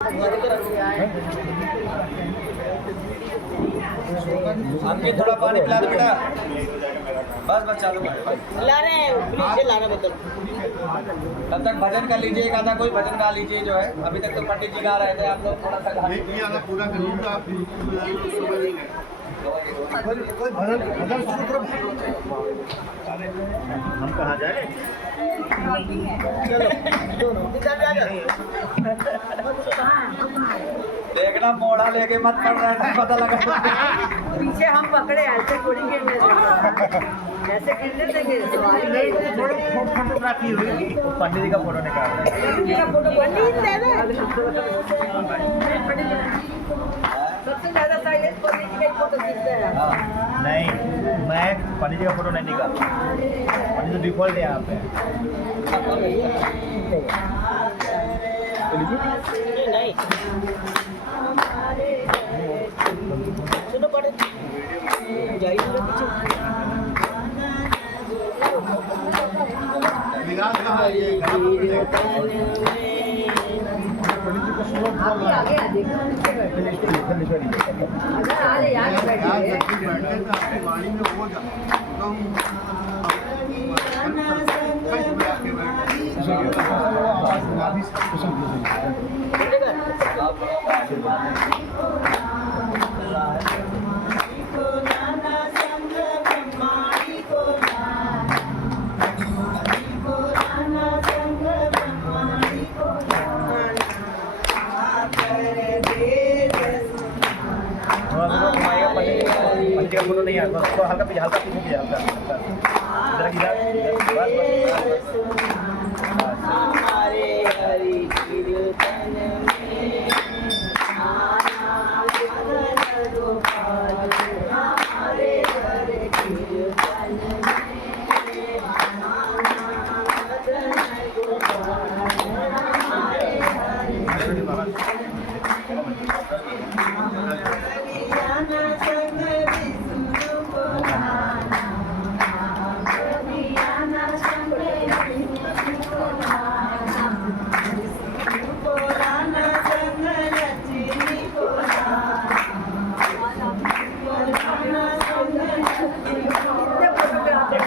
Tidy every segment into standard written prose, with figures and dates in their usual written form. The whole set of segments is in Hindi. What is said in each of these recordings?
हमने थोड़ा पानी पिला दो बेटा। बस बस चालू कर ला रहे हैं, प्लीज लाना बोतल। तब तक भजन कर लीजिए, एक आधा कोई भजन गा लीजिए जो है। अभी तक तो पंडित जी गा रहे थे, आप लोग थोड़ा सा गा लीजिए। पूरा करूँगा कोई भजन भजन शुरू करो। हम कहाँ जाए? देखना मोड़ा लेके मत पड़ रहा है, पता लगा। पीछे हम पकड़े ऐसे थोड़ी गिरने ऐसे गिरने देंगे। फोटोग्राफी हुई, पंडित जी का फोटो निकाल रहे हैं। सबसे ज्यादा साइलेंस पंडित जी का फोटो खींचते हैं। नहीं, मैं पंडित जी का फोटो नहीं निकालता। पंडित जी डिफॉल्ट है यहाँ पे। नहीं सुनो पड़े जाइए पीछे। आगे पंडित का फोटो नहीं आता, उसको हल्का पीछे हल्का पीछे हल्का हमारे हरि कीर्तन में हमारे हरि कीर्तन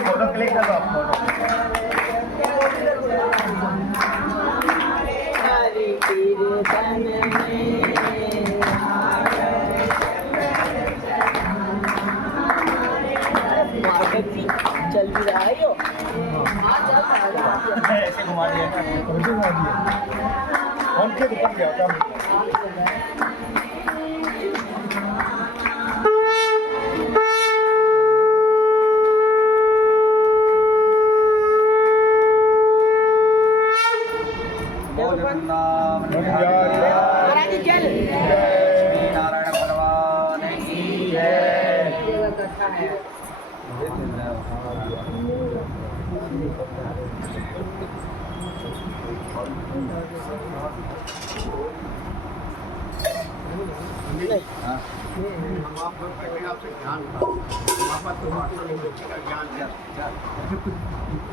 फोटो क्लिक कर लो आप हरि कीर्तन चल भी रहा है यो। ऐसे घुमा दिया कौन के दुकान गया था? महाराज जी चल नारायण भगवान की जय। कथा है।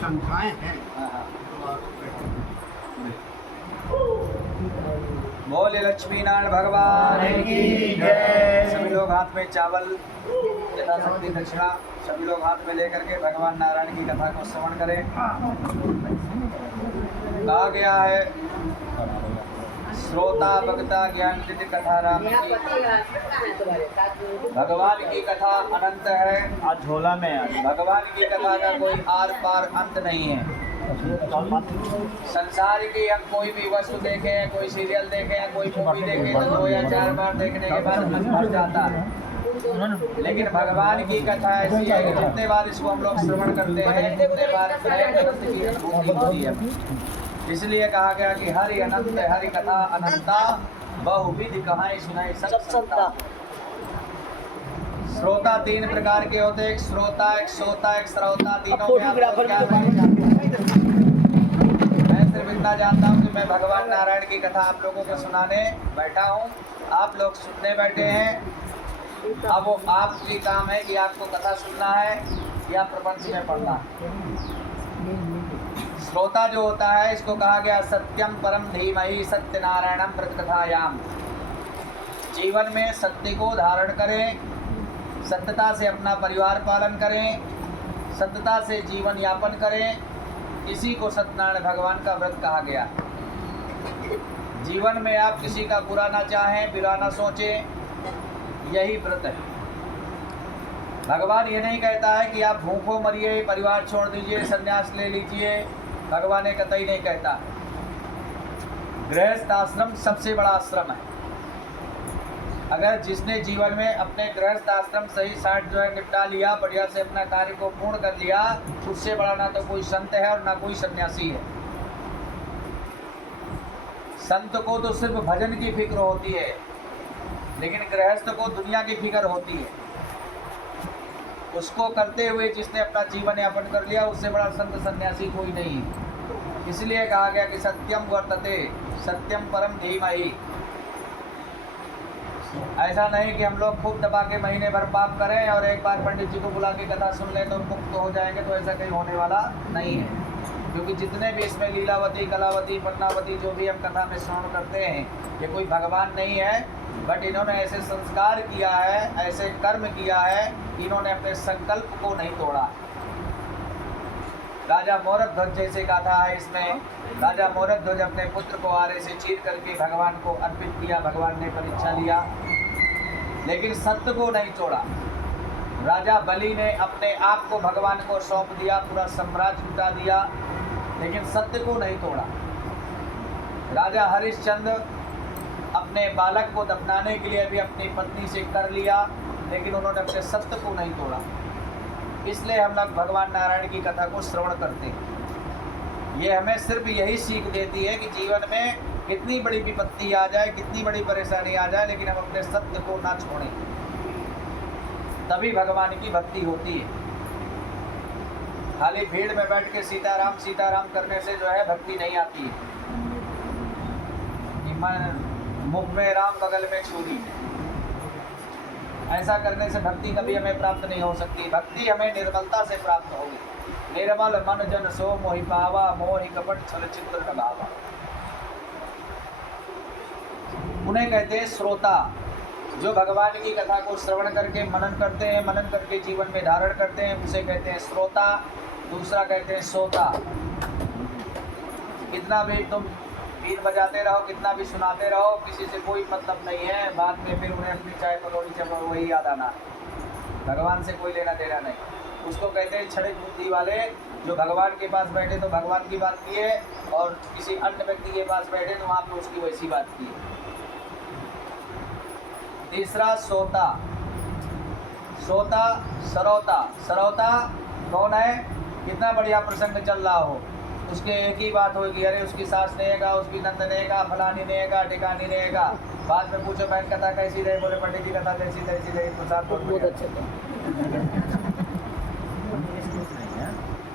शंकाएं हैं। बोले लक्ष्मी नारायण भगवान की जय। सभी लोग हाथ में चावल यथाशक्ति दक्षिणा सभी लोग हाथ में लेकर के भगवान नारायण की कथा को श्रवण करें। कहा गया है श्रोता भक्ता ज्ञान निधि कथा राम की। भगवान की कथा अनंत है। आज झोला में भगवान की कथा का कोई आर पार अंत नहीं है। संसार की हम कोई भी वस्तु देखें, कोई सीरियल देखें, कोई मूवी देखें तो 2 या 4 बार देखने के बाद मन भर जाता है। लेकिन भगवान की कथा ऐसी है कि जितने बार इसको हम लोग श्रवण करते हैं उतने बार आनंद की अनुभूति होती है। इसलिए कहा गया कि हरि अनंत हरि कथा अनंता बहुविध कहानी सुनाई सब संता। श्रोता 3 प्रकार के होते हैं, एक श्रोता, एक श्रोता, एक श्रोता। तीनों में आपको क्या मैं सिर्फ इतना जानता हूँ कि मैं भगवान नारायण की कथा आप लोगों को सुनाने बैठा हूँ, आप लोग सुनने बैठे हैं। अब वो आपकी काम है कि आपको कथा सुनना है या प्रपंच में पढ़ना है। श्रोता जो होता है इसको कहा गया सत्यम परम धीमहि सत्यनारायणम प्रतिकथायाम। जीवन में सत्य को धारण करें, सत्यता से अपना परिवार पालन करें, सत्यता से जीवन यापन करें, इसी को सत्यनारायण भगवान का व्रत कहा गया। जीवन में आप किसी का बुरा ना चाहें, बुरा ना सोचें, यही व्रत है। भगवान ये नहीं कहता है कि आप भूखों मरिए, परिवार छोड़ दीजिए, संन्यास ले लीजिए, भगवान ने कतई नहीं कहता। गृहस्थ आश्रम सबसे बड़ा आश्रम है। अगर जिसने जीवन में अपने गृहस्थ आश्रम सही साठ जो है निपटा लिया, बढ़िया से अपना कार्य को पूर्ण कर लिया, उससे बड़ा ना तो कोई संत है और ना कोई सन्यासी है। संत को तो सिर्फ भजन की फिक्र होती है, लेकिन गृहस्थ को दुनिया की फिक्र होती है। उसको करते हुए जिसने अपना जीवन यापन कर लिया, उससे बड़ा संत सन्यासी कोई नहीं है। इसलिए कहा गया कि सत्यम वर्तते, सत्यम परम धीमहि। ऐसा नहीं कि हम लोग खूब दबा के महीने भर पाप करें और एक बार पंडित जी को बुला के कथा सुन लें तो मुक्त हो जाएंगे, तो ऐसा कहीं होने वाला नहीं है। क्योंकि जितने भी इसमें लीलावती, कलावती, पन्नावती जो भी हम कथा में श्रवण करते हैं, ये कोई भगवान नहीं है, बट इन्होंने ऐसे संस्कार किया है, ऐसे कर्म किया है, इन्होंने अपने संकल्प को नहीं तोड़ा। राजा मोरक ध्वज जैसे गाथा है इसमें। राजा मोरक ध्वज अपने पुत्र को आरे से चीर करके भगवान को अर्पित किया, भगवान ने परीक्षा लिया, लेकिन सत्य को नहीं छोड़ा। राजा बलि ने अपने आप को भगवान को सौंप दिया, पूरा साम्राज्य लुटा दिया, लेकिन सत्य को नहीं तोड़ा। राजा हरिश्चंद्र अपने बालक को दफनाने के लिए भी अपनी पत्नी से कर लिया, लेकिन उन्होंने अपने सत्य को नहीं तोड़ा। इसलिए हम लोग भगवान नारायण की कथा को श्रवण करते हैं। ये हमें सिर्फ यही सीख देती है कि जीवन में कितनी बड़ी विपत्ति आ जाए, कितनी बड़ी परेशानी आ जाए, लेकिन हम अपने सत्य को ना छोड़ें, तभी भगवान की भक्ति होती है। खाली भीड़ में बैठ के सीताराम सीताराम करने से जो है भक्ति नहीं आती है। कि मन मुख में राम बगल में छुरी, ऐसा करने से भक्ति कभी हमें प्राप्त नहीं हो सकती। भक्ति हमें निर्मलता से प्राप्त होगी। निर्मल मन जन सो मोहि पावा, मोहि कपट छल चित्र लगावा। उन्हें कहते हैं श्रोता, जो भगवान की कथा को श्रवण करके मनन करते हैं, मनन करके जीवन में धारण करते हैं, उसे कहते हैं श्रोता। दूसरा कहते हैं सोता। कितना भी तुम बीन बजाते रहो, कितना भी सुनाते रहो, किसी से कोई मतलब नहीं है। बाद में फिर उन्हें अपनी चाय पकौड़ी चलो वही याद आना, भगवान से कोई लेना देना नहीं। उसको कहते हैं क्षणिक बुद्धि वाले, जो भगवान के पास बैठे तो भगवान की बात किए, और किसी अन्य व्यक्ति के पास बैठे तो वहाँ पे उसकी वैसी बात की। तीसरा सोता। सोता सरौता। सरौता कौन है? कितना बढ़िया प्रसंग चल रहा हो, उसके एक ही बात होगी, अरे उसकी सास ने कहा, उसकी नंद ने कहा, फलानी ने कहा, टिकानी ने कहा। बाद में पूछो बहन कथा कैसी रही, बोले पंडित जी कथा कैसी रही, प्रसाद बहुत अच्छा।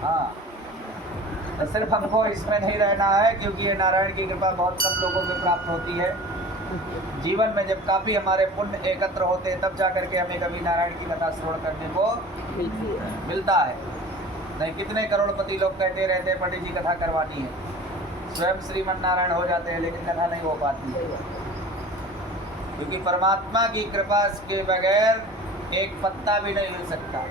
हाँ, तो सिर्फ हमको इसमें नहीं रहना है, क्योंकि ये नारायण की कृपा बहुत कम लोगों को प्राप्त होती है। जीवन में जब काफ़ी हमारे पुण्य एकत्र होते हैं, तब जा करके हमें कभी नारायण की कथा श्रवण करने को मिलता है। नहीं, कितने करोड़पति लोग कहते रहते हैं पंडित जी कथा करवानी है, स्वयं श्रीमन नारायण हो जाते हैं, लेकिन कथा नहीं हो पाती है। क्योंकि परमात्मा की कृपा के बगैर एक पत्ता भी नहीं हिल सकता।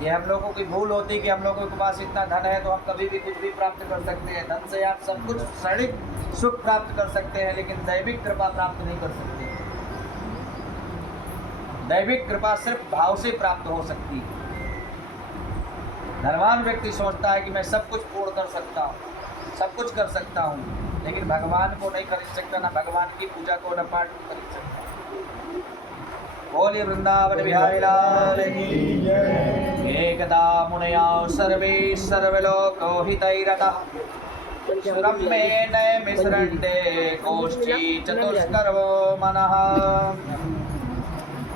ये हम लोगों की भूल होती कि हम लोगों के पास इतना धन है तो हम कभी भी कुछ भी प्राप्त कर सकते हैं। धन से आप सब कुछ क्षणिक सुख प्राप्त कर सकते हैं, लेकिन दैविक कृपा प्राप्त नहीं कर सकते। दैविक कृपा सिर्फ भाव से प्राप्त हो सकती है। धनवान व्यक्ति सोचता है कि मैं सब कुछ पूर्ण कर सकता हूँ, सब कुछ कर सकता हूँ, लेकिन भगवान को नहीं खरीद सकता, ना भगवान की पूजा को न पाठ को खरीद सकता। बोलिए वृंदावन बिहारी लाल की जय। एकदा मुनया सर्वे सर्वलोको हितैरतः सुरम्येन मिश्रण्डे गोष्ठी चतुष्कर्वो मनः।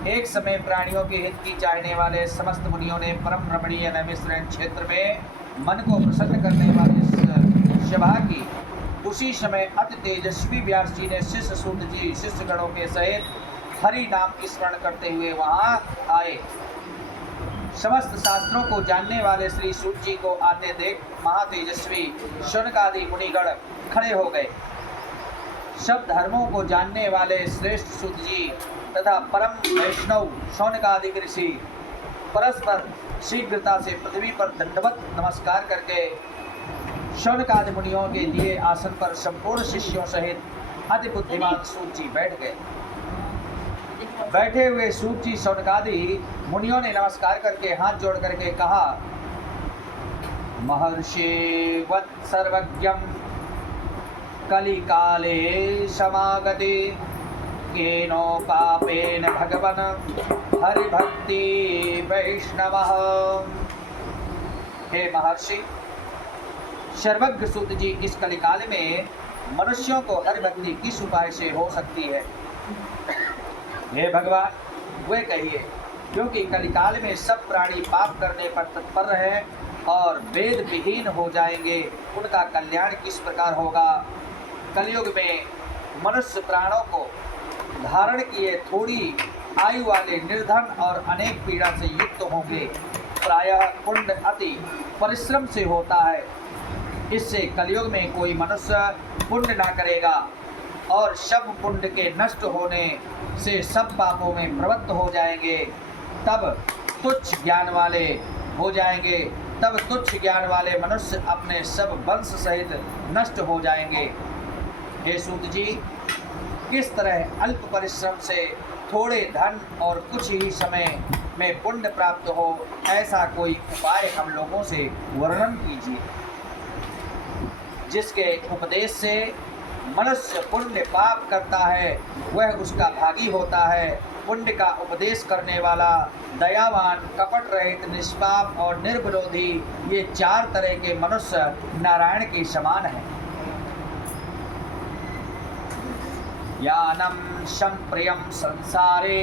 एक समय प्राणियों के हित की चाहने वाले समस्त मुनियों ने परम रमणीय नैमिषारण्य क्षेत्र में मन को प्रसन्न करने वाले सभा की। उसी समय अति तेजस्वी व्यास जी ने शिष्य सूत जी शिष्यगणों के सहित हरि नाम की स्मरण करते हुए वहाँ आए। समस्त शास्त्रों को जानने वाले श्री सूत जी को आते देख महातेजस्वी शौनकादि मुनिगण खड़े हो गए। सब धर्मों को जानने वाले श्रेष्ठ सूत जी तथा परम वैष्णव शौनकादि ऋषि परस्पर शीघ्रता से पृथ्वी पर दंडवत नमस्कार करके शौनकादि मुनियों के लिए आसन पर संपूर्ण शिष्यों सहित अति बुद्धिमान सूत जी बैठ गए। बैठे हुए सूत जी शौनकादि मुनियों ने नमस्कार करके हाथ जोड़ करके कहा, महर्षि वत् सर्वज्ञं कलिकाले समागते केनोपापेन भगवन हरिभक्ति वैष्णवः। हे महर्षि, सर्वज्ञ सूत जी, इस कलिकाल में मनुष्यों को हरिभक्ति किस उपाय से हो सकती है? हे भगवान, वे कहिए, क्योंकि कलिकाल में सब प्राणी पाप करने पर तत्पर हैं और वेद विहीन हो जाएंगे, उनका कल्याण किस प्रकार होगा? कलयुग में मनुष्य प्राणों को धारण किए थोड़ी आयु वाले निर्धन और अनेक पीड़ा से युक्त होंगे। प्रायः पुण्य अति परिश्रम से होता है, इससे कलयुग में कोई मनुष्य पुण्य ना करेगा और सब पुण्य के नष्ट होने से सब पापों में प्रवृत्त हो जाएंगे। तब तुच्छ ज्ञान वाले हो जाएंगे, तब तुच्छ ज्ञान वाले मनुष्य अपने सब वंश सहित नष्ट हो जाएंगे। हे सूत जी, किस तरह अल्प परिश्रम से थोड़े धन और कुछ ही समय में पुण्य प्राप्त हो, ऐसा कोई उपाय हम लोगों से वर्णन कीजिए, जिसके उपदेश से मनुष्य पुण्य पाप करता है वह उसका भागी होता है। पुण्य का उपदेश करने वाला, दयावान, कपट रहित, निष्पाप और निर्विरोधी, ये चार तरह के मनुष्य नारायण के समान हैं। यानम संप्रियम संसारे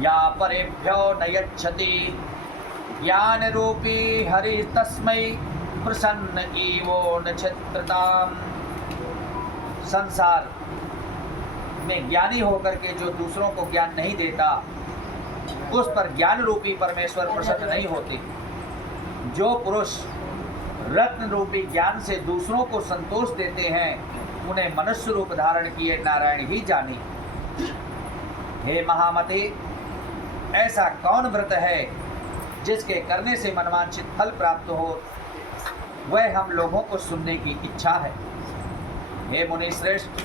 या परेभ्यो न यच्छति ज्ञान रूपी हरि तस्मै प्रसन्न इवो नक्षत्रताम। संसार में ज्ञानी होकर के जो दूसरों को ज्ञान नहीं देता, उस पर ज्ञान रूपी परमेश्वर प्रसन्न नहीं होते। जो पुरुष रत्न रूपी ज्ञान से दूसरों को संतोष देते हैं, उन्हें मनुष्य रूप धारण किए नारायण ही जाने। हे महामते, ऐसा कौन व्रत है जिसके करने से मनवांछित फल प्राप्त हो, वह हम लोगों को सुनने की इच्छा है। हे मुनि श्रेष्ठ,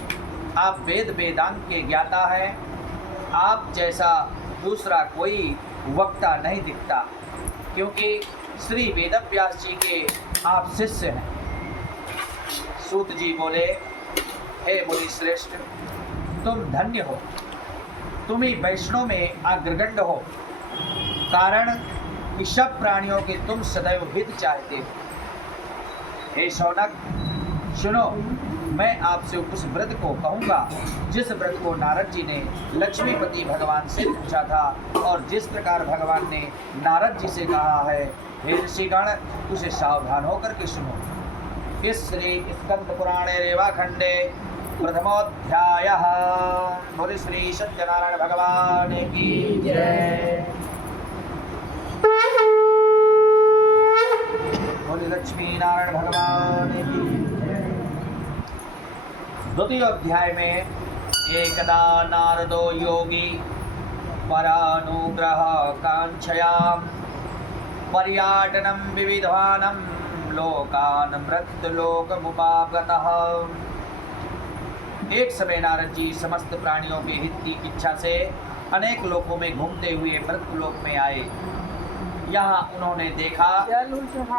आप वेद वेदांत के ज्ञाता हैं, आप जैसा दूसरा कोई वक्ता नहीं दिखता, क्योंकि श्री वेदव्यास जी के आप शिष्य हैं। सूत जी बोले, हे मुनि श्रेष्ठ, तुम धन्य हो, तुम ही वैष्णव में अग्रगण्य हो, कारण कि सब प्राणियों के तुम सदैव हित चाहते हो। हे शौनक, सुनो, मैं आपसे उस व्रत को कहूँगा जिस व्रत को नारद जी ने लक्ष्मीपति भगवान से पूछा था और जिस प्रकार भगवान ने नारद जी से कहा है। हे ऋषिगण, उसे सावधान होकर के सुनो। इस श्री स्कंद पुराणे रेवाखंडे प्रथमोध्यायः। बोले श्री सत्यनारायण भगवान की जय। बोले लक्ष्मी नारायण भगवान की जय। द्वितीय अध्याय में एकदा नारदो योगी परानुग्रह कांक्षया पर्याटनं विविधानं लोकान् मृत्युलोकमुपागतः। एक समय नारद जी समस्त प्राणियों के हित की इच्छा से अनेक लोकों में घूमते हुए मृत्युलोक में आए। यहाँ उन्होंने देखा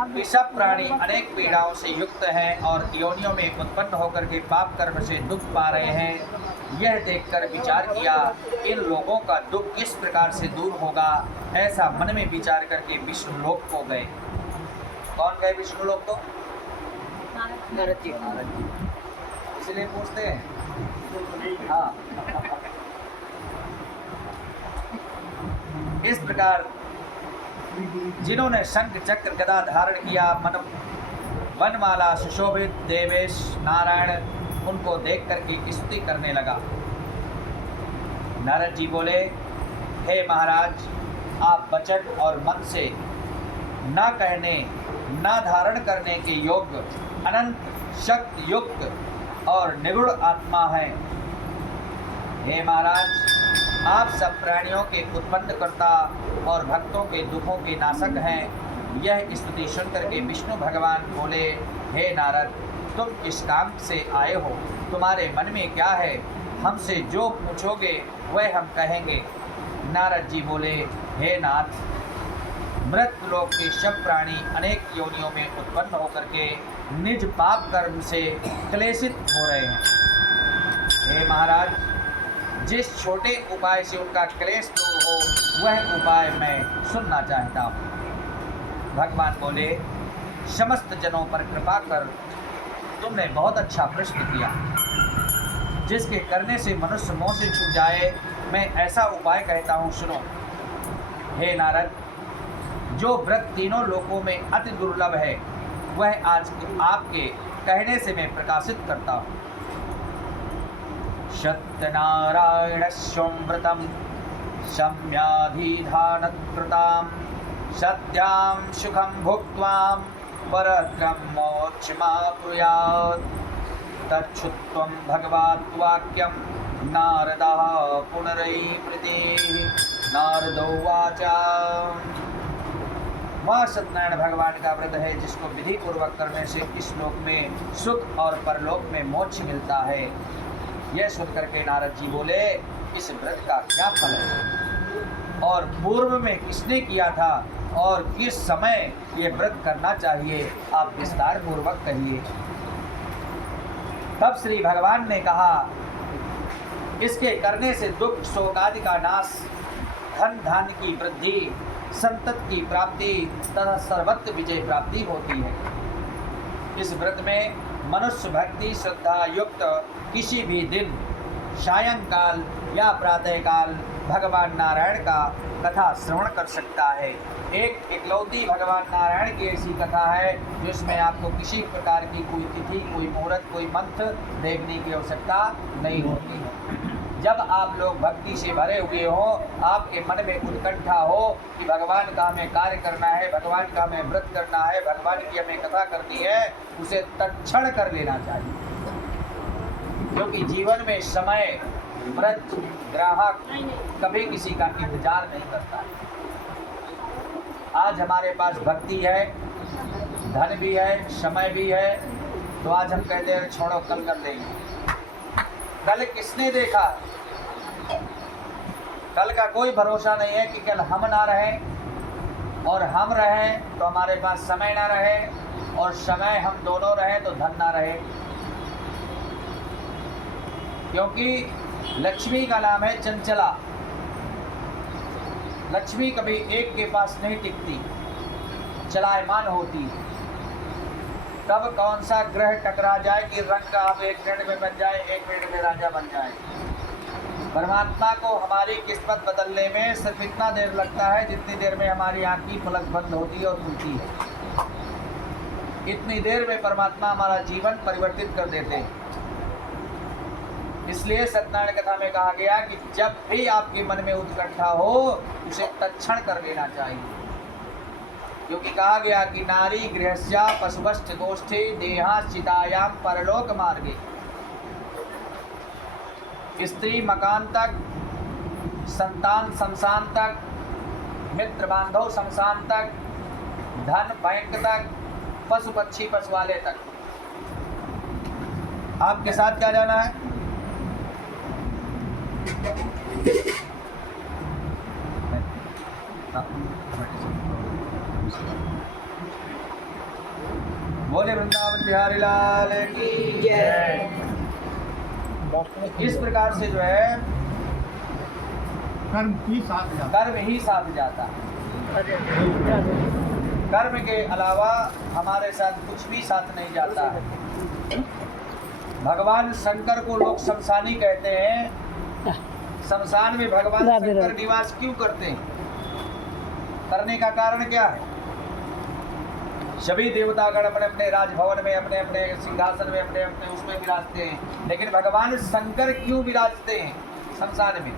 कि सब प्राणी अनेक पीड़ाओं से युक्त हैं और योनियों में उत्पन्न होकर के पाप कर्म से दुख पा रहे हैं। यह देखकर विचार किया, इन लोगों का दुख किस प्रकार से दूर होगा। ऐसा मन में विचार करके विष्णुलोक को गए। कौन गए विष्णुलोक को? नारद जी। इसलिए पूछते हैं। हाँ, इस प्रकार जिन्होंने शंख चक्र गदा धारण किया, वनमाला सुशोभित देवेश नारायण, उनको देख करके स्तुति करने लगा। नारद जी बोले, हे महाराज, आप वचन और मन से न कहने न धारण करने के योग्य अनंत शक्ति युक्त और निगुण आत्मा है। हे महाराज, आप सब प्राणियों के उत्पन्नकर्ता और भक्तों के दुखों के नाशक हैं। यह स्तुति सुनकर के विष्णु भगवान बोले, हे नारद, तुम किस काम से आए हो? तुम्हारे मन में क्या है? हमसे जो पूछोगे वह हम कहेंगे। नारद जी बोले, हे नाथ, मृत लोक के सब प्राणी अनेक योनियों में उत्पन्न होकर के निज पाप कर्म से क्लेशित हो रहे हैं। हे महाराज, जिस छोटे उपाय से उनका क्लेश दूर हो वह उपाय मैं सुनना चाहता हूँ। भगवान बोले, समस्त जनों पर कृपा कर तुमने बहुत अच्छा प्रश्न किया। जिसके करने से मनुष्य मोह से छूट जाए, मैं ऐसा उपाय कहता हूँ, सुनो। हे नारद, जो व्रत तीनों लोकों में अति दुर्लभ है वह आज आपके कहने से मैं प्रकाशित करता हूँ। सत्यनारायण व्रतम सम्याधिधान कृताम सत्यां सुखम भुक्त्वाम परत्रं मोक्षमाप्नुयात्। तच्छ्रुत्वं भगवत् वाक्यं नारदः पुनरैवृते। नारदोवाच, वह सत्यनारायण भगवान का व्रत है जिसको विधि पूर्वक करने से इस लोक में सुख और परलोक में मोक्ष मिलता है। यह सुनकर के नारद जी बोले, इस व्रत का क्या फल है और पूर्व में किसने किया था और किस समय ये व्रत करना चाहिए, आप विस्तार पूर्वक कहिए। तब श्री भगवान ने कहा, इसके करने से दुख शोक आदि का नाश, धन धान्य की वृद्धि, संतति की प्राप्ति तथा सर्वत्र विजय प्राप्ति होती है। इस व्रत में मनुष्य भक्ति श्रद्धा युक्त किसी भी दिन सायंकाल या प्रातःकाल भगवान नारायण का कथा श्रवण कर सकता है। एक इकलौती भगवान नारायण की ऐसी कथा है जिसमें आपको किसी प्रकार की कोई तिथि, कोई मुहूर्त, कोई मंत्र देखने की आवश्यकता नहीं होती है। जब आप लोग भक्ति से भरे हुए हो, आपके मन में उत्कंठा हो कि भगवान का हमें कार्य करना है, भगवान का हमें व्रत करना है, भगवान की हमें कथा करनी है, उसे तत्क्षण कर लेना चाहिए। क्योंकि जीवन में समय, व्रत, ग्राहक कभी किसी का इंतजार नहीं करता। आज हमारे पास भक्ति है, धन भी है, समय भी है, तो आज हम कहते हैं छोड़ो कल कर लेंगे। कल किसने देखा? कल का कोई भरोसा नहीं है कि कल हम ना रहें और हम रहें तो हमारे पास समय ना रहे और समय हम दोनों रहें तो धन ना रहे। क्योंकि लक्ष्मी का नाम है चंचला। लक्ष्मी कभी एक के पास नहीं टिकती, चलायमान होती। तब कौन सा ग्रह टकरा जाए कि रंग का आप 1 मिनट में बन जाए, 1 मिनट में राजा बन जाए। परमात्मा को हमारी किस्मत बदलने में सिर्फ इतना देर लगता है जितनी देर में हमारी आँख की पलक बंद होती है और खुलती है। इतनी देर में परमात्मा हमारा जीवन परिवर्तित कर देते हैं। इसलिए सत्यनारायण कथा में कहा गया कि जब भी आपके मन में उत्कंठा हो उसे तत्क्षण कर लेना चाहिए। क्योंकि कहा गया कि नारी गृहस्या पशुभश्च गोष्ठे देहाश्चितायाम परलोक मार्गे। स्त्री मकान तक, संतान शमशान तक, मित्र बांधव शमशान तक, धन बैंक तक, पशु पक्षी पशुवाले तक। आपके साथ क्या जाना है? बोले वृंदावन बिहारी लाल की जय। इस प्रकार से जो है कर्म ही साथ जाता है। कर्म के अलावा हमारे साथ कुछ भी साथ नहीं जाता है। भगवान शंकर को लोग शमशानी कहते हैं। शमशान में भगवान शंकर निवास क्यों करते हैं? करने का कारण क्या है? सभी देवतागण अपने अपने राजभवन में, अपने अपने सिंहासन में, अपने अपने उसमें विराजते हैं, लेकिन भगवान शंकर क्यों विराजते हैं शमशान में?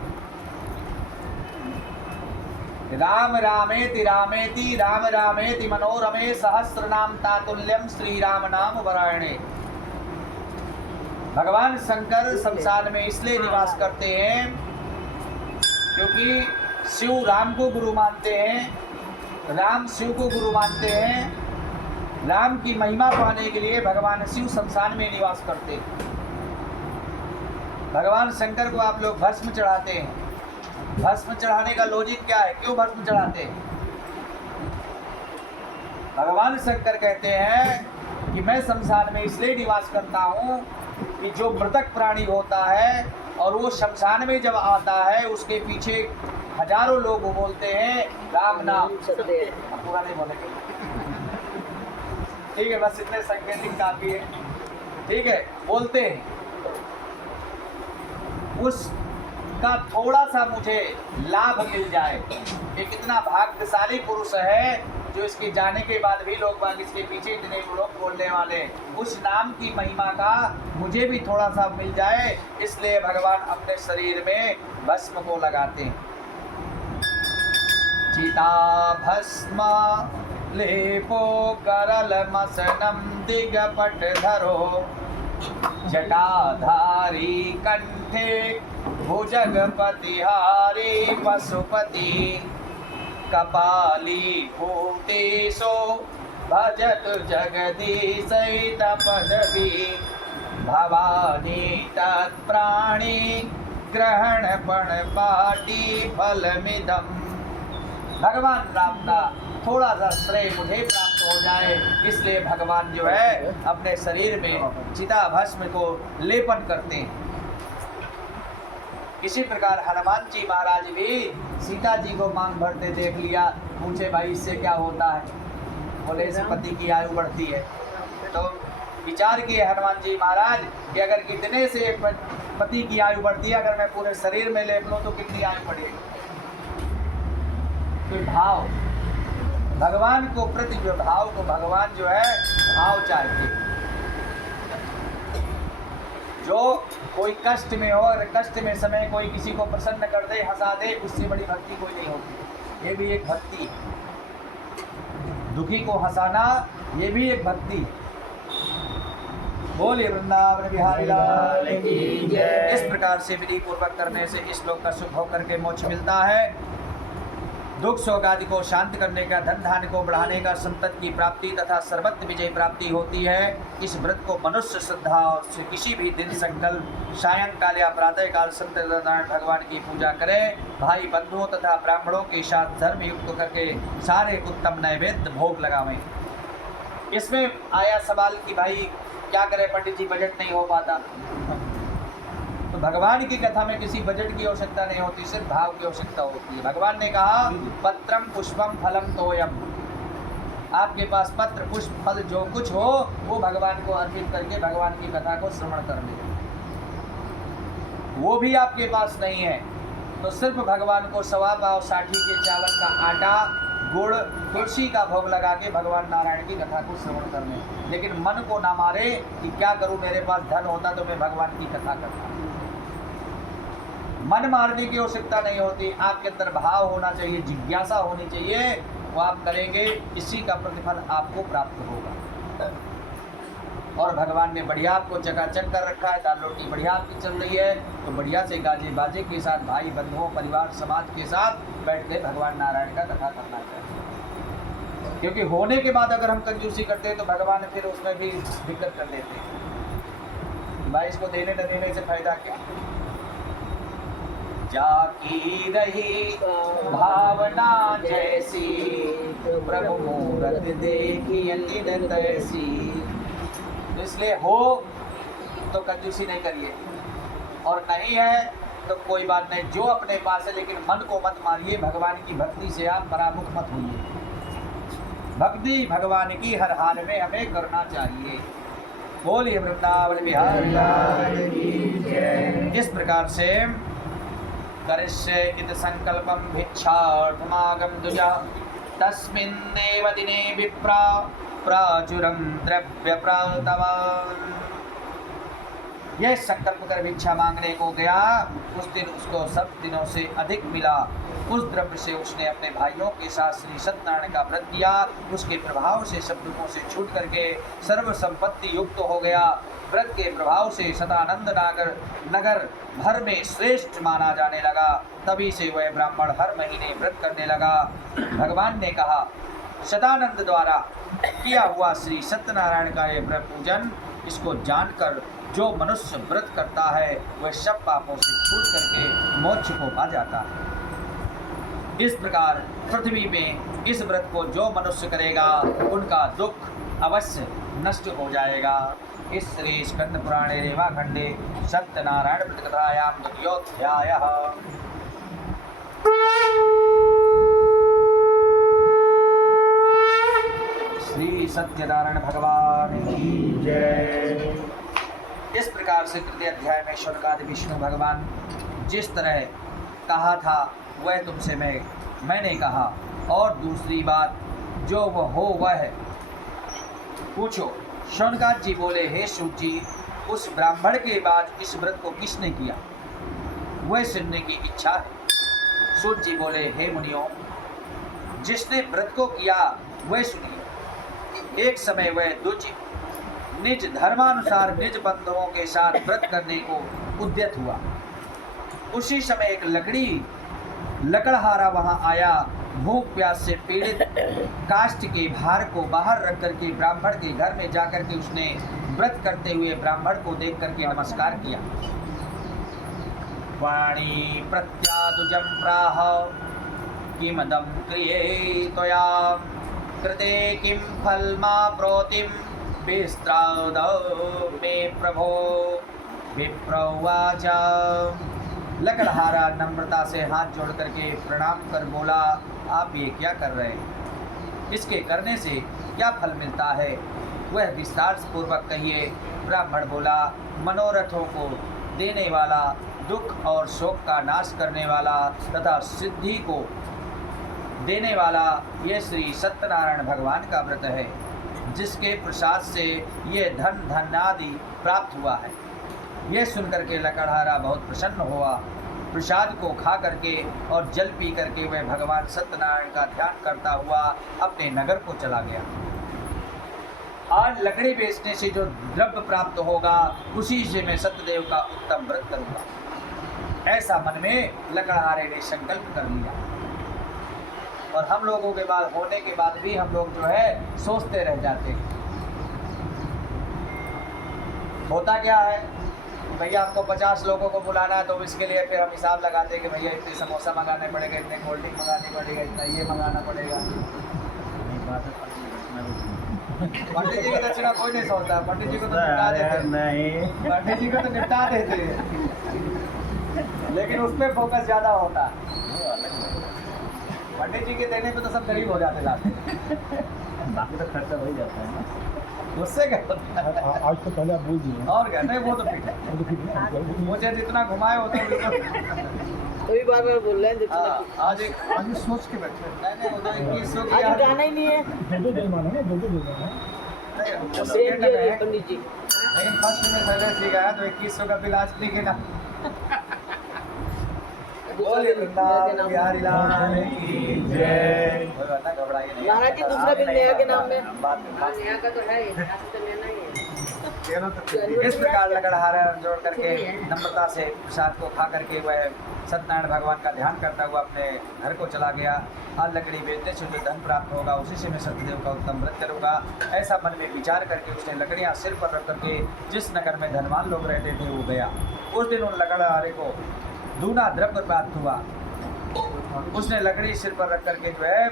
राम रामेति रामेति राम रामेति मनोरमे सहस्रनाम तातुल्यम श्री राम नाम वरायणे। भगवान शंकर शमशान में इसलिए निवास करते हैं क्योंकि शिव राम को गुरु मानते हैं, राम शिव को गुरु मानते हैं। राम की महिमा पाने के लिए भगवान शिव शमशान में निवास करते हैं। भगवान शंकर को आप लोग भस्म चढ़ाते हैं। भस्म चढ़ाने का लॉजिक क्या है, क्यों भस्म चढ़ाते हैं? भगवान शंकर कहते हैं कि मैं शमशान में इसलिए निवास करता हूँ कि जो मृतक प्राणी होता है और वो शमशान में जब आता है उसके पीछे हजारों लोग बोलते हैं राम नाम। पूरा नहीं बोलेंगे, ठीक है, बस इतने संकेतिक काफी है, ठीक है, बोलते हैं। उसका थोड़ा सा मुझे लाभ मिल जाए। ये कितना भाग्यशाली पुरुष है जो इसके जाने के बाद भी लोग बाग इसके पीछे इतने लोग बोलने वाले। उस नाम की महिमा का मुझे भी थोड़ा सा मिल जाए, इसलिए भगवान अपने शरीर में भस्म को लगाते हैं। चिता भस्म लेपो करल मसनम दिगपट धरो जटाधारी कंठे भुजगपतिहारी पशुपति कपाली भूतेशो भजत जगदीशैत पदवी भवानी तत्प्राणी ग्रहण पण पाटी फलमिदम। भगवान राम का थोड़ा सा श्रेय मुझे प्राप्त हो जाए, इसलिए भगवान जो है अपने शरीर में चिता भस्म को लेपन करते हैं। इसी प्रकार हनुमान जी महाराज भी सीता जी को मांग भरते देख लिया, पूछे भाई इससे क्या होता है? बोले इससे पति की आयु बढ़ती है। तो विचार किए हनुमान जी महाराज कि अगर इतने से पति की आयु बढ़ती है, अगर मैं पूरे शरीर में लेप लूं तो कितनी आयु बढ़ेगी? कोई भाव भगवान को प्रति जो भाव को भगवान जो है भाव चाहते। जो कोई कष्ट में हो, अगर कष्ट में समय कोई किसी को प्रसन्न कर दे, हंसा दे, उससे बड़ी भक्ति कोई नहीं होती। ये भी एक भक्ति है। दुखी को हंसाना ये भी एक भक्ति। बोलिए वृंदावन बिहारी लाल की जय। इस प्रकार से विधि पूर्वक करने से इस लोक का सुख होकर के मोक्ष मिलता है। दुख शोक आदि को शांत करने का, धन धान्य को बढ़ाने का, संपत्ति की प्राप्ति तथा सर्वत्र विजय प्राप्ति होती है। इस व्रत को मनुष्य श्रद्धा और किसी भी दिन संकल्प सायंकाल या प्रातः काल सत्यनारायण भगवान की पूजा करें। भाई बंधुओं तथा ब्राह्मणों के साथ धर्म युक्त करके सारे उत्तम नैवेद्य भोग लगावें। इसमें आया सवाल कि भाई क्या करें पंडित जी, बजट नहीं हो पाता। तो भगवान की कथा में किसी बजट की आवश्यकता नहीं होती, सिर्फ भाव की आवश्यकता होती है। भगवान ने कहा पत्रम पुष्पम फलम तोयम। आपके पास पत्र पुष्प फल जो कुछ हो वो भगवान को अर्पित करके भगवान की कथा को श्रवण कर ले। वो भी आपके पास नहीं है तो सिर्फ भगवान को सवा पाव साठी के चावल का आटा, गुड़, तुलसी का भोग लगा के भगवान नारायण की कथा को श्रवण कर लें। लेकिन मन को ना मारे कि क्या करूं, मेरे पास धन होता तो मैं भगवान की कथा करता। मन मारने की आवश्यकता नहीं होती, आपके अंदर भाव होना चाहिए, जिज्ञासा होनी चाहिए, वो आप करेंगे, इसी का प्रतिफल आपको प्राप्त होगा। और भगवान ने बढ़िया आपको चकाचक कर रखा है, दाल रोटी बढ़िया आपकी चल रही है, तो बढ़िया से गाजे बाजे के साथ भाई बंधुओं परिवार समाज के साथ बैठ के भगवान नारायण का कथा करना चाहिए। क्योंकि होने के बाद अगर हम कंजूसी करते हैं तो भगवान फिर उसमें भी दिक्कत कर देते हैं। भाई इसको देने न देने से फायदा क्या? जाकी रही भावना जैसी, प्रभु मूरत देखी तैसी। इसलिए हो तो कंजूसी नहीं करिए, और नहीं है तो कोई बात नहीं, जो अपने पास है, लेकिन मन को मत मारिए। भगवान की भक्ति से आप परामुख मत होइए। भक्ति भगवान की हर हाल में हमें करना चाहिए। बोलिए वृंदावन बिहारी की जय। इस प्रकार से करिष्ये इति संकल्पम भिक्षार्थमागम दुजा तस्मिन् देव दिने विप्रा प्राचुरं द्रव्य प्रातवान्। यह संकल्प कर भिक्षा मांगने को गया, उस दिन उसको सब दिनों से अधिक मिला। उस द्रव्य से उसने अपने भाइयों के साथ श्री सत्यनारायण का व्रत किया। उसके प्रभाव से सब दुखों से छूट करके सर्व संपत्ति युक्त हो गया। व्रत के प्रभाव से सदानंद नगर भर में श्रेष्ठ माना जाने लगा। तभी से वह ब्राह्मण हर महीने व्रत करने लगा। भगवान ने कहा, सदानंद द्वारा किया हुआ श्री सत्यनारायण का यह व्रत पूजन, इसको जानकर जो मनुष्य व्रत करता है वह सब पापों से छूट करके मोक्ष को पा जाता है। इस प्रकार पृथ्वी में इस व्रत को जो मनुष्य करेगा उनका दुख अवश्य नष्ट हो जाएगा। इस श्री स्कंद पुराणे रेवाखंडे सत्यनारायण व्रत कथायां द्वितीयोऽध्यायः। श्री सत्यनारायण भगवान की जय। इस प्रकार से तृतीय अध्याय में शौनकादि विष्णु भगवान जिस तरह कहा था वह तुमसे मैंने कहा, और दूसरी बात जो वह हो वह है पूछो। शौनकाद जी बोले, हे सूत जी, उस ब्राह्मण के बाद इस व्रत को किसने किया, वह सुनने की इच्छा है। सूत जी बोले, हे मुनियों, जिसने व्रत को किया वह सुनिए। एक समय वह द्विज निज धर्मानुसार निज बंधुओं के साथ व्रत करने को उद्यत हुआ। उसी समय एक लकड़हारा वहां आया। भूख प्यास से पीड़ित काष्ठ के भार को बाहर रख करके ब्राह्मण के घर में जाकर के उसने व्रत करते हुए ब्राह्मण को देख करके नमस्कार किया। वाणी प्रत्यादुजं प्राह किमदं क्रिये त्वया कृते किं फलमा प्रोतिं विस्त्राद मे प्रभो। विप्रोवाच। लकड़हारा नम्रता से हाथ जोड़ करके प्रणाम कर बोला, आप ये क्या कर रहे हैं, इसके करने से क्या फल मिलता है, वह विस्तार पूर्वक कहिए। ब्राह्मण बोला, मनोरथों को देने वाला, दुख और शोक का नाश करने वाला तथा सिद्धि को देने वाला ये श्री सत्यनारायण भगवान का व्रत है, जिसके प्रसाद से ये धन आदि प्राप्त हुआ है। यह सुनकर के लकड़हारा बहुत प्रसन्न हुआ। प्रसाद को खा करके और जल पी करके वह भगवान सत्यनारायण का ध्यान करता हुआ अपने नगर को चला गया। आज लकड़ी बेचने से जो द्रव्य प्राप्त होगा उसी से मैं सत्यदेव का उत्तम व्रत करूंगा, ऐसा मन में लकड़हारे ने संकल्प कर लिया। और हम लोगों के बाद होने के बाद भी हम लोग जो है सोचते रह जाते हैं। होता क्या है, भैया आपको 50 लोगों को बुलाना है तो इसके लिए फिर हम हिसाब लगाते हैं कि भैया इतने समोसा मंगाने पड़ेगा, इतने कोल्ड ड्रिंक मंगानी पड़ेगा, इतना ये मंगाना पड़ेगा। पंडित जी की दक्षिणा कोई नहीं सोचता, पंडित जी को तो निपटा देते नहीं, पंडित जी को तो निपटा देते हैं, लेकिन उस पर फोकस ज़्यादा होता है। पंडित जी के देने पे तो सब गरीब हो जाते लाते, बाकी तो खर्चा हो ही जाता है ना। उससे क्या होता है, आज तो पहले आप बोल दिए और क्या, नहीं वो तो फिट है, मुझे जितना घुमाए होता है वही बार बोल रहे हैं जितना आज सोच के बैठे। नहीं वो तो 2100 की आज जाना ही नहीं है। दो दिन माना ना, दो दिन पंडित जी, लेकिन फर्स्ट में सर्विस सीखा है तो 2100 का बिल आज नहीं गिना। बोलिए वृंदावन बिहारी लाल की जय। घबराइए नहीं, महाराज जी दूसरा बिल नया के नाम में, बात में नया का तो है, तो लेना ही है। इस प्रकार लकड़हारा जोड़ करके नम्रता से प्रसाद को खा करके वह सत्यनारायण भगवान का ध्यान करता हुआ अपने घर को चला गया। आज लकड़ी बेचने से जो धन प्राप्त होगा उसी से मैं सत्यदेव का उत्तम व्रत करूँगा, ऐसा मन में विचार करके उसने लकड़ियाँ सिर पर रख करके जिस नगर में धनवान लोग रहते थे वो गया। उस दिन उन लकड़हारे को दूना द्रव्य प्राप्त हुआ। उसने लकड़ी सिर पर रख करके जो है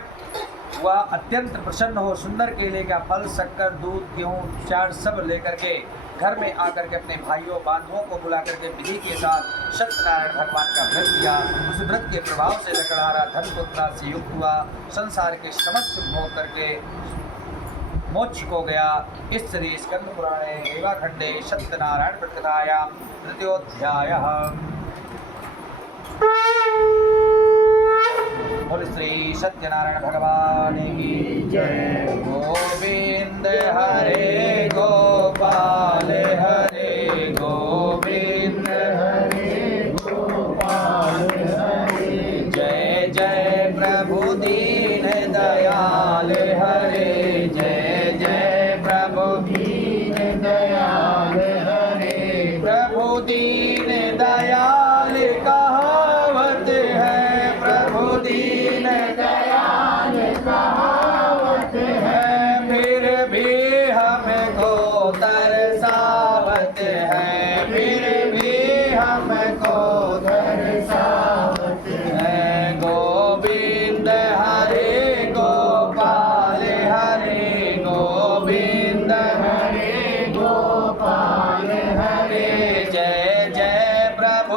वह अत्यंत प्रसन्न हो सुंदर केले का फल, शक्कर, दूध, गेहूँ, चार सब लेकर के घर में आकर के अपने भाइयों बांधुओं को बुला करके विधि के साथ सत्यनारायण भगवान का व्रत किया। उस व्रत के प्रभाव से लकड़हारा धन पुत्र से युक्त हुआ, संसार के समस्त भोग करके मोक्ष को गया। इस श्री स्कंद पुराणे रेवाखंडे सत्यनारायण व्रत कथायां तृतीयोऽध्यायः। बोल श्री सत्यनारायण भगवान की जय। गोविंद हरे गोपाल हरे गोविंद।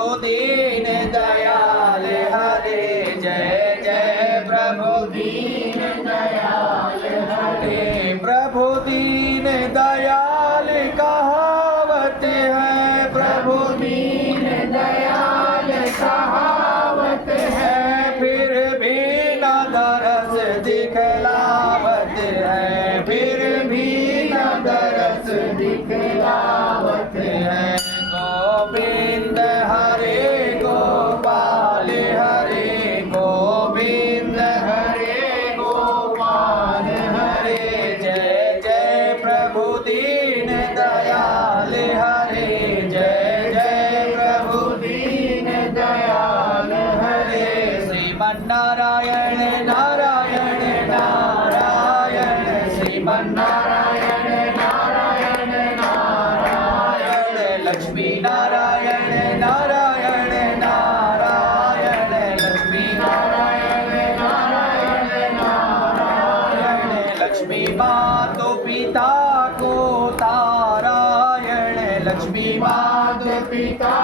प्रभु दीन दयाल हरे जय जय प्रभु दीन दयाल हरे प्रभु दीन दयाल कहावत है प्रभु दीन दयाल कहावत है फिर भी न दरस दिखलावत है फिर भी न दरस दिखलावत है गोविंद हरे गोपाल हरे गोविंद हरे गोपाल हरे जय जय प्रभु दीन दयाल हरे जय जय प्रभु दीन दयाल हरे श्रीमन्नारायण नारायण नारायण श्रीमन्नारायण नारायण नारायण लक्ष्मी नारायण नारायण नारायण लक्ष्मी नारायण नारायण नारायण लक्ष्मी मातो पिता को तारायण लक्ष्मी मातो पिता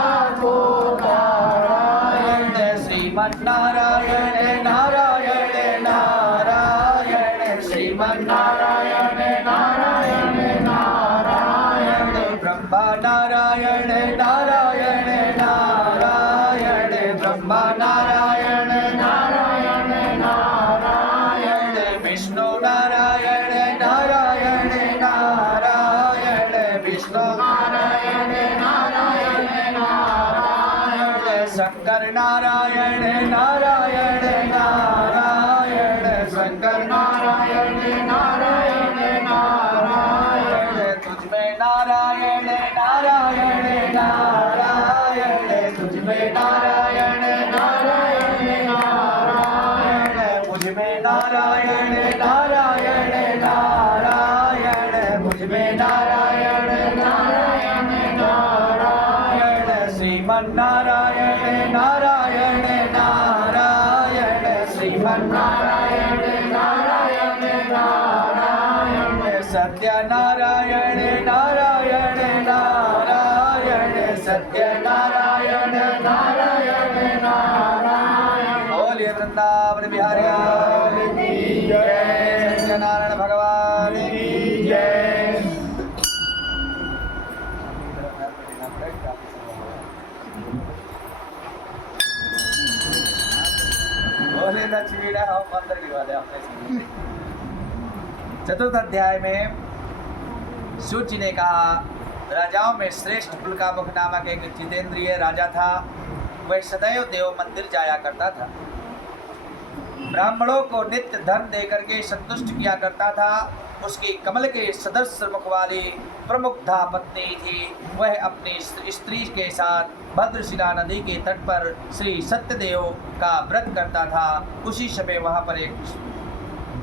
को तारायण श्रीमन्नारायण नारायण नारायण श्रीमन्नारायण नारायण नारायण ब्रह्मा नारायण नारायण नारायण ब्रह्मा नारायण नारायण नारायण विष्णु नारायण नारायण नारायण विष्णु नारायण नारायण नारायण शंकर नारायण नारायण नारायण शंकर नारायण नारायण नारायण तुझमें नारायण नारायण नारायण तुझमें नारायण नारायण नारायण मुझमें नारायण नारायण नारायण मुझमें नारायण नारायण नारायण श्रीमन्नारायण नारायण नारायण श्रीमन्नारायण नारायण नारायण सत्यनारायण नारायण नारायण सत्यनारायण नारायण नारायण बोलिए वृंदावन बिहारी लाल की जय सत्यनारायण भगवान की जय बोले लक्ष्मी राम मंदिर की बात है आपने चतुर्थ अध्याय में सूत जी ने कहा राजाओं में श्रेष्ठ पुलकामुख नामक एक जितेंद्रिय राजा था वह सदैव देव मंदिर जाया करता था ब्राह्मणों को नित्य धन देकर के संतुष्ट किया करता था उसकी कमल के सदस्य मुख वाली प्रमुग्धा पत्नी थी वह अपनी स्त्री के साथ भद्रशिला नदी के तट पर श्री सत्यदेव का व्रत करता था उसी समय वहां पर एक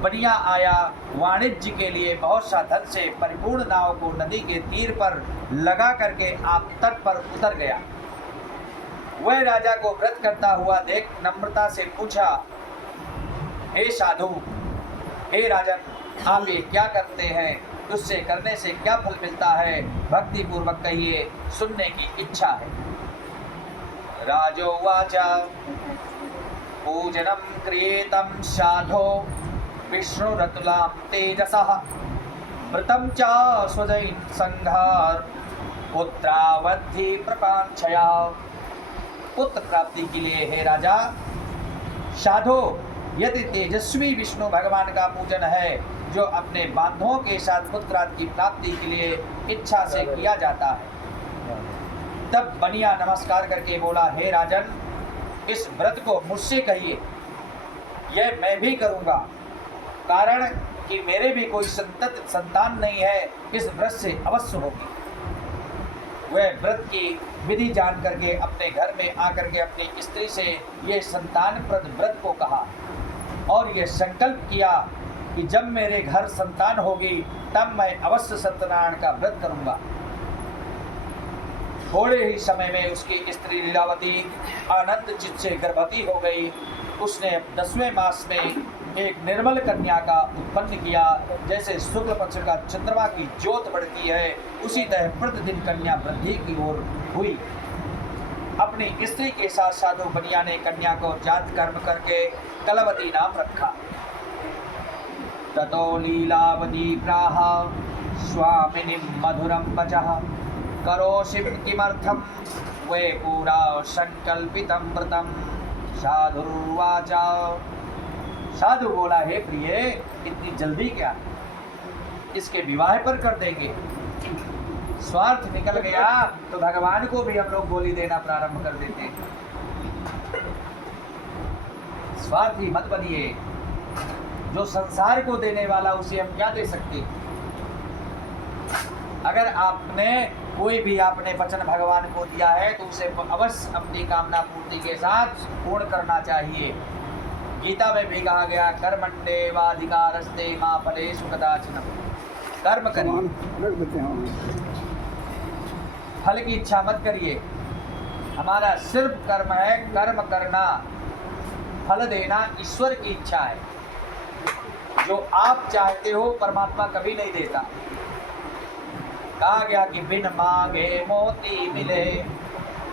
बनिया आया वाणिज्य के लिए बहुत सा धन से परिपूर्ण नाव को नदी के तीर पर लगा करके आप तट पर उतर गया वह राजा को व्रत करता हुआ देख नम्रता से पूछा हे साधु हे राजन आप ये क्या करते हैं उससे करने से क्या फल मिलता है भक्ति पूर्वक कहिए सुनने की इच्छा है राजोवाच पूजनम क्रियेतम साधो विष्णुरतुलां तेजसः व्रतं च स्वजैन संघार पुत्रावधि प्रकांक्षया पुत्र प्राप्ति के लिए हे राजा साधो यदि तेजस्वी विष्णु भगवान का पूजन है जो अपने बांधवों के साथ पुत्र की प्राप्ति के लिए इच्छा से किया जाता है तब बनिया नमस्कार करके बोला हे राजन इस व्रत को मुझसे कहिए यह मैं भी करूंगा कारण कि मेरे भी कोई संतान नहीं है इस व्रत से अवश्य होगी वह व्रत की विधि जान करके अपने घर में आकर के अपनी स्त्री से ये संतानप्रद व्रत को कहा और ये संकल्प किया कि जब मेरे घर संतान होगी तब मैं अवश्य सत्यनारायण का व्रत करूंगा थोड़े ही समय में उसकी स्त्री लीलावती आनंद चित्त से गर्भवती हो गई उसने 10वें मास में एक निर्मल कन्या का उत्पन्न किया जैसे शुक्ल पक्ष का चंद्रमा की ज्योत बढ़ती है उसी तरह प्रतिदिन कन्या वृद्धि की ओर हुई अपनी स्त्री के साथ साधु बनिया ने कन्या को जात कर्म करके कलवती नाम रखा। ततो लीलावती प्राह स्वामिनी मधुरम वचः करोषि किमर्थम वे पूरा संकल्पितम व्रतम। साधुर्वाच, साधु बोला, हे प्रिय, इतनी जल्दी क्या, इसके विवाह पर कर देंगे। स्वार्थ निकल गया तो भगवान को भी हम लोग गोली देना प्रारंभ कर देते हैं। स्वार्थी मत बनिए, जो संसार को देने वाला उसे हम क्या दे सकते। अगर आपने कोई भी आपने वचन भगवान को दिया है तो उसे अवश्य अपनी कामना पूर्ति के साथ पूर्ण करना चाहिए। गीता में भी कहा गया, कर्मण्येवाधिकारस्ते मा फलेषु कदाचन। कर्म करिए, फल की इच्छा मत करिए। हमारा सिर्फ कर्म है, कर्म करना, फल देना ईश्वर की इच्छा है। जो आप चाहते हो परमात्मा कभी नहीं देता। कहा गया कि बिन मांगे मोती मिले,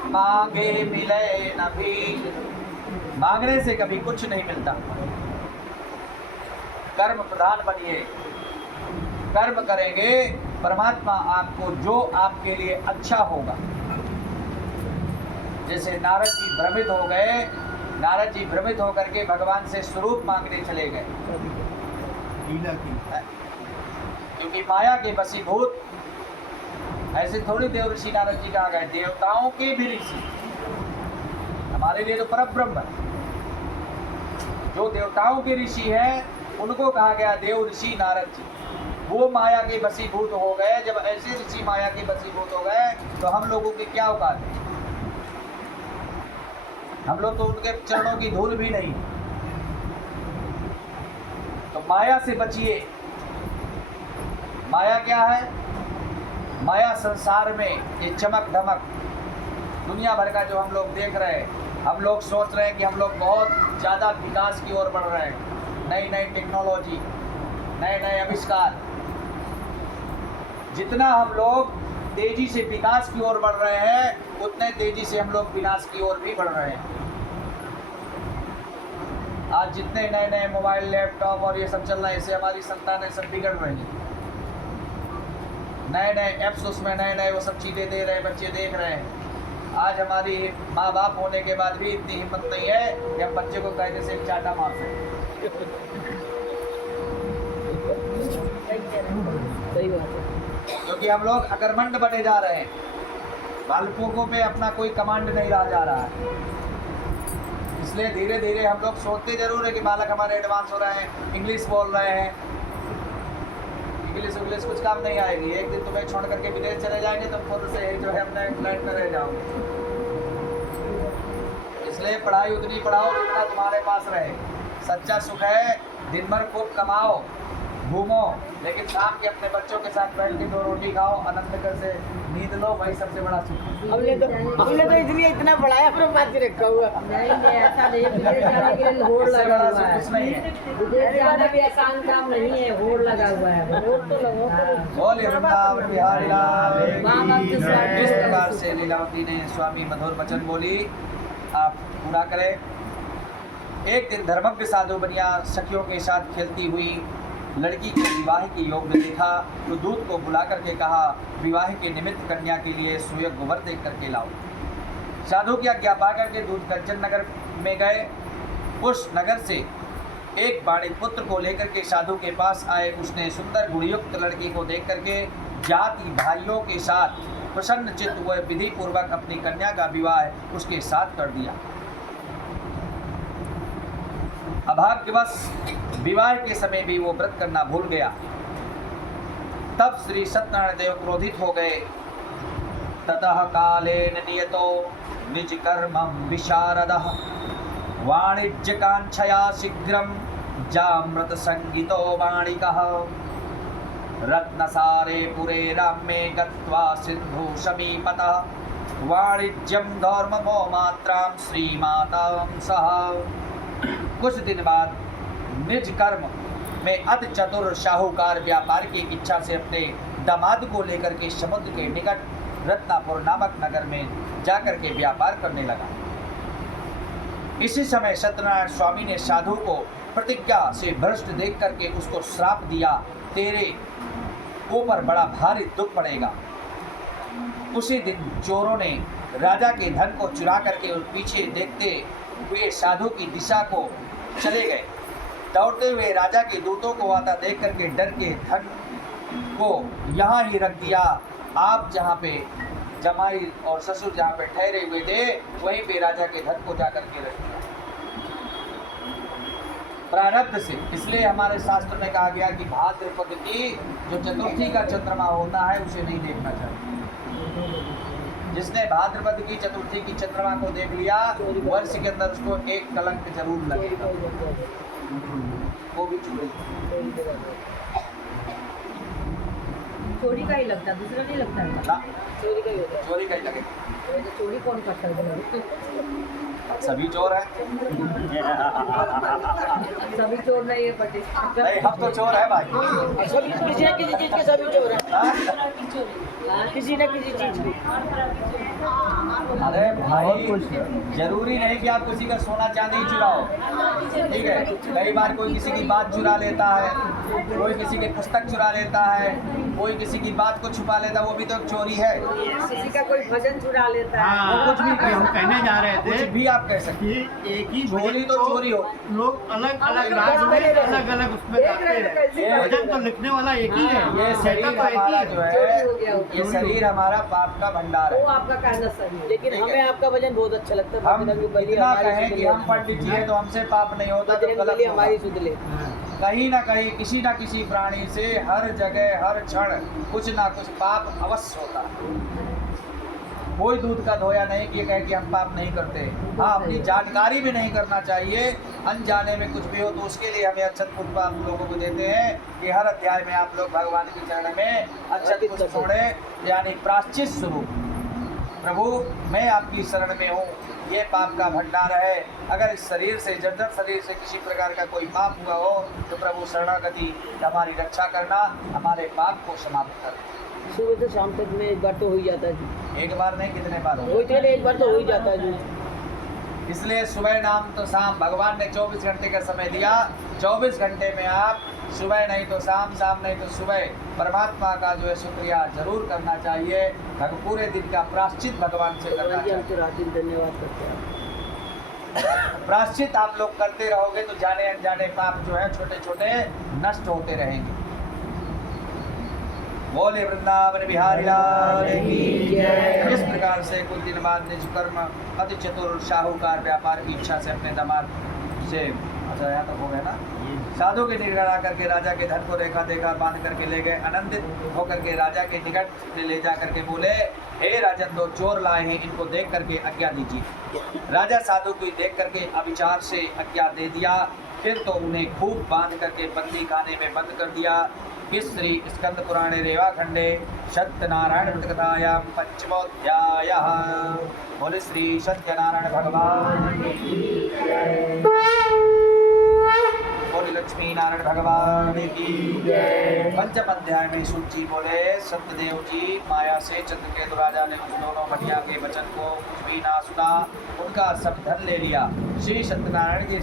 मांगे मिले न भी। मांगने से कभी कुछ नहीं मिलता। कर्म प्रधान बनिए, कर्म करेंगे परमात्मा आपको जो आपके लिए अच्छा होगा। जैसे नारद जी भ्रमित हो गए, नारद जी भ्रमित होकर के भगवान से स्वरूप मांगने चले गए, क्योंकि माया के वशीभूत। ऐसे थोड़ी देव ऋषि नारद जी कहा गए, देवताओं के भी ऋषि, हमारे लिए तो परब्रह्म है। जो देवताओं के ऋषि हैं उनको कहा गया देव ऋषि नारद जी। वो माया के वशीभूत हो गए। जब ऐसे ऋषि माया के वशीभूत हो गए तो हम लोगों की क्या औकात है। हम लोग तो उनके चरणों की धूल भी नहीं। तो माया से बचिए। माया क्या है? माया संसार में ये चमक धमक दुनिया भर का जो हम लोग देख रहे हैं, हम लोग सोच रहे हैं कि हम लोग बहुत ज़्यादा विकास की ओर बढ़ रहे हैं। नई नई टेक्नोलॉजी, नए नए आविष्कार। जितना हम लोग तेजी से विकास की ओर बढ़ रहे हैं उतने तेजी से हम लोग विनाश की ओर भी बढ़ रहे हैं। आज जितने नए नए मोबाइल, लैपटॉप और ये सब चल रहा है, इससे हमारी संतानें सब बिगड़ रही हैं। नए नए ऐप्स, उसमें नए नए वो सब चीज़ें दे रहे हैं, बच्चे देख रहे हैं। आज हमारी माँ बाप होने के बाद भी इतनी हिम्मत नहीं है कि हम बच्चे को कहने से चाटा मार सकें। सही बात है। क्योंकि हम लोग अकर्मण्य बने जा रहे हैं। बालकों पे अपना कोई कमांड नहीं रहा जा रहा है। इसलिए धीरे धीरे हम लोग सोचते जरूर है कि बालक हमारे एडवांस हो रहे हैं, इंग्लिश बोल रहे हैं। इंग्लिश कुछ काम नहीं आएगी। एक दिन तुम्हें छोड़ करके विदेश चले जाएंगे तो खुद से जो है अपने फ्लैट में रह जाओगे। इसलिए पढ़ाई उतनी पढ़ाओ जितना तुम्हारे पास रहे। सच्चा सुख है दिन भर खूब कमाओ, घूमो, लेकिन शाम के अपने बच्चों के साथ बैठ के 2 रोटी खाओ, आनंद कर से नींद लो, वही सबसे बड़ा सुख है। हमने तो इसलिए इतना बढ़ाया पर बात रखा हुआ। नहीं ऐसा नहीं, विदेश जाने के लिए होड़ लगा हुआ है। कुछ नहीं है। विदेश जाना भी आसान काम नहीं है, होड़ लगा हुआ है। होड़ तो लगो। बोलिए वृंदावन बिहारी लाल की जय। इस प्रकार से लीलावती ने स्वामी मधुर वचन बोली, आप पूरा करें। एक दिन धर्मज्ञ साधु बनिया सखियों के साथ खेलती हुई लड़की के विवाह के योग में देखा तो दूत को बुला करके कहा, विवाह के निमित्त कन्या के लिए सुयोग वर देख करके लाओ। साधु की आज्ञा पा करके दूत कंचन नगर में गए। उस नगर से एक बाणी पुत्र को लेकर के साधु के पास आए। उसने सुंदर गुणयुक्त लड़की को देख करके जाति भाइयों के साथ प्रसन्न चित्त हुए विधि पूर्वक अपनी कन्या का विवाह उसके साथ कर दिया। अभाग्यवश विवाह के समय भी वो व्रत करना भूल गया। तब श्री सत्यनारायण देव क्रोधित हो गए। ततः कालेन नियतो निज कर्मं विशारदः वाणिज्य कांक्षया शीघ्रं जामृत संगीतो वाणिकः रत्नसारे पुरे रामे गत्वा सिंधु समीपतः वाणिज्यं धर्ममो मात्रां श्रीमातां सह। कुछ दिन बाद निज कर्म में अति चतुर साहूकार व्यापार की इच्छा से अपने दामाद को लेकर के समुद्र के निकट रत्नापुर नामक नगर में जाकर के व्यापार करने लगा। इसी समय सत्यनारायण स्वामी ने साधु को प्रतिज्ञा से भ्रष्ट देख करके उसको श्राप दिया, तेरे ऊपर बड़ा भारी दुख पड़ेगा। उसी दिन चोरों ने राजा के धन को चुरा करके और पीछे देखते हुए साधु की दिशा को चले गए। दौड़ते हुए राजा के दूतों को आता देख करके डर के धन को यहाँ ही रख दिया। आप जहाँ पे जमाई और ससुर जहाँ पे ठहरे हुए थे वहीं पे राजा के धन को जाकर के रख दिया प्रारब्ध से। इसलिए हमारे शास्त्र में कहा गया कि भाद्रपद की जो चतुर्थी का चंद्रमा होता है उसे नहीं देखना चाहिए। जिसने भाद्रपद की चतुर्थी की चंद्रमा को देख लिया वर्ष के अंदर उसको एक कलंक जरूर लगेगा, वो भी चोरी। चोरी का ही लगता है, दूसरा नहीं लगता है। ना, चोरी का ही होता है। चोरी का ही लगेगा। तो चोरी कौन करता है? सभी चोर हैं। सभी चोर नहीं है पटे। नहीं, हम तो चोर है भाई। सभी किसी न किसी चीज के सभी चोर हैं। हाँ? किसी न किसी चीज की। अरे भाई जरूरी नहीं कि आप किसी का सोना चांदी चुराओ, ठीक है। कई बार कोई किसी की बात चुरा लेता है, कोई किसी के पुस्तक चुरा लेता है, कोई किसी की बात को छुपा लेता है, वो भी तो एक चोरी है। किसी का कोई भजन चुरा लेता है। हाँ, कुछ भी हम कहने जा रहे कुछ थे भी आप कह सकते कि एक ही चोरी तो चोरी हो। लोग अलग अलग राज्य में अलग अलग उसमें गाते हैं। भजन तो लिखने वाला एक ही है, ये शरीर कहता तो एक हमारा ही जो है। है, चोरी हो गया वो। ये शरीर हमारा पाप का भंडार वो है। आपका कहना सही है, लेकिन ठीक है। हमें आपका भजन बहुत अच्छा लगता है। हम बजरंगी बली इतना हमारी कहें सुध कि ले। हम पंडित जी हैं तो हमसे पाप नहीं होता तो बजरंगी गलत बली होगा। हमारी सुध ले। कहीं ना कहीं किसी ना किसी प्राणी से हर जगह हर क्षण कुछ ना कुछ पाप अवश्य होता है। कोई दूध का धोया नहीं कि ये कहे कि हम पाप नहीं करते। हाँ, अपनी जानकारी भी नहीं करना चाहिए। अनजाने में कुछ भी हो तो उसके लिए हमें अक्षत पुष्प आप लोगों को देते हैं कि हर अध्याय में आप लोग भगवान के चरण में अक्षत पुष्प छोड़े, यानी प्रायश्चित स्वरूप। प्रभु मैं आपकी शरण में हूँ, ये पाप का भंडार है। अगर इस शरीर से जर्जर शरीर से किसी प्रकार का कोई पाप हुआ हो तो प्रभु शरणागति हमारी रक्षा करना, हमारे पाप को समाप्त कर। सुबह से शाम तक में एक बार तो हो ही जाता है जी। एक बार नहीं, कितने बार हो? वही तो एक बार तो हो ही जाता है जी। इसलिए सुबह नाम तो शाम, भगवान ने 24 घंटे का समय दिया। 24 घंटे में आप सुबह नहीं तो शाम, शाम नहीं तो सुबह परमात्मा का जो है शुक्रिया जरूर करना चाहिए। पूरे दिन का प्रायश्चित भगवान से करना हम चाहिए। तो रात दिन धन्यवाद करते हैं। प्रायश्चित आप लोग करते रहोगे तो जाने अनजाने पाप जो है छोटे छोटे नष्ट होते रहेंगे। बोले वृंदावन बिहारी लाल की जय। इस प्रकार से कुछ दिन बाद निष्कर्म अति चतुर साहूकार व्यापार की इच्छा से अपने दामाद से, अच्छा यहाँ तक हो गया ना, साधु के निकट ला करके राजा के धन को देखा देखा बांध करके ले गए। आनंदित होकर के राजा के निकट ले जा करके बोले, हे राजन, 2 चोर लाए हैं, इनको देख करके आज्ञा दीजिए। राजा साधु को देख करके अविचार से आज्ञा दे दिया। फिर तो उन्हें खूब बांध करके बंदी खाने में बंद कर दिया। इस श्री स्कंद पुराणे रेवाखंडे सत्यनारायण व्रतकथायां पंचमोऽध्यायः। बोले श्री सत्यनारायण भगवान की जय। बोले लक्ष्मी नारायण भगवान की जय। पंचम अध्याय में सूची बोले, सत्यदेव जी माया से चंद्रकेतु राजा ने उन दोनों बढ़िया के वचन को कुछ भी ना सुना, उनका सब धन ले लिया। श्री सत्यनारायण के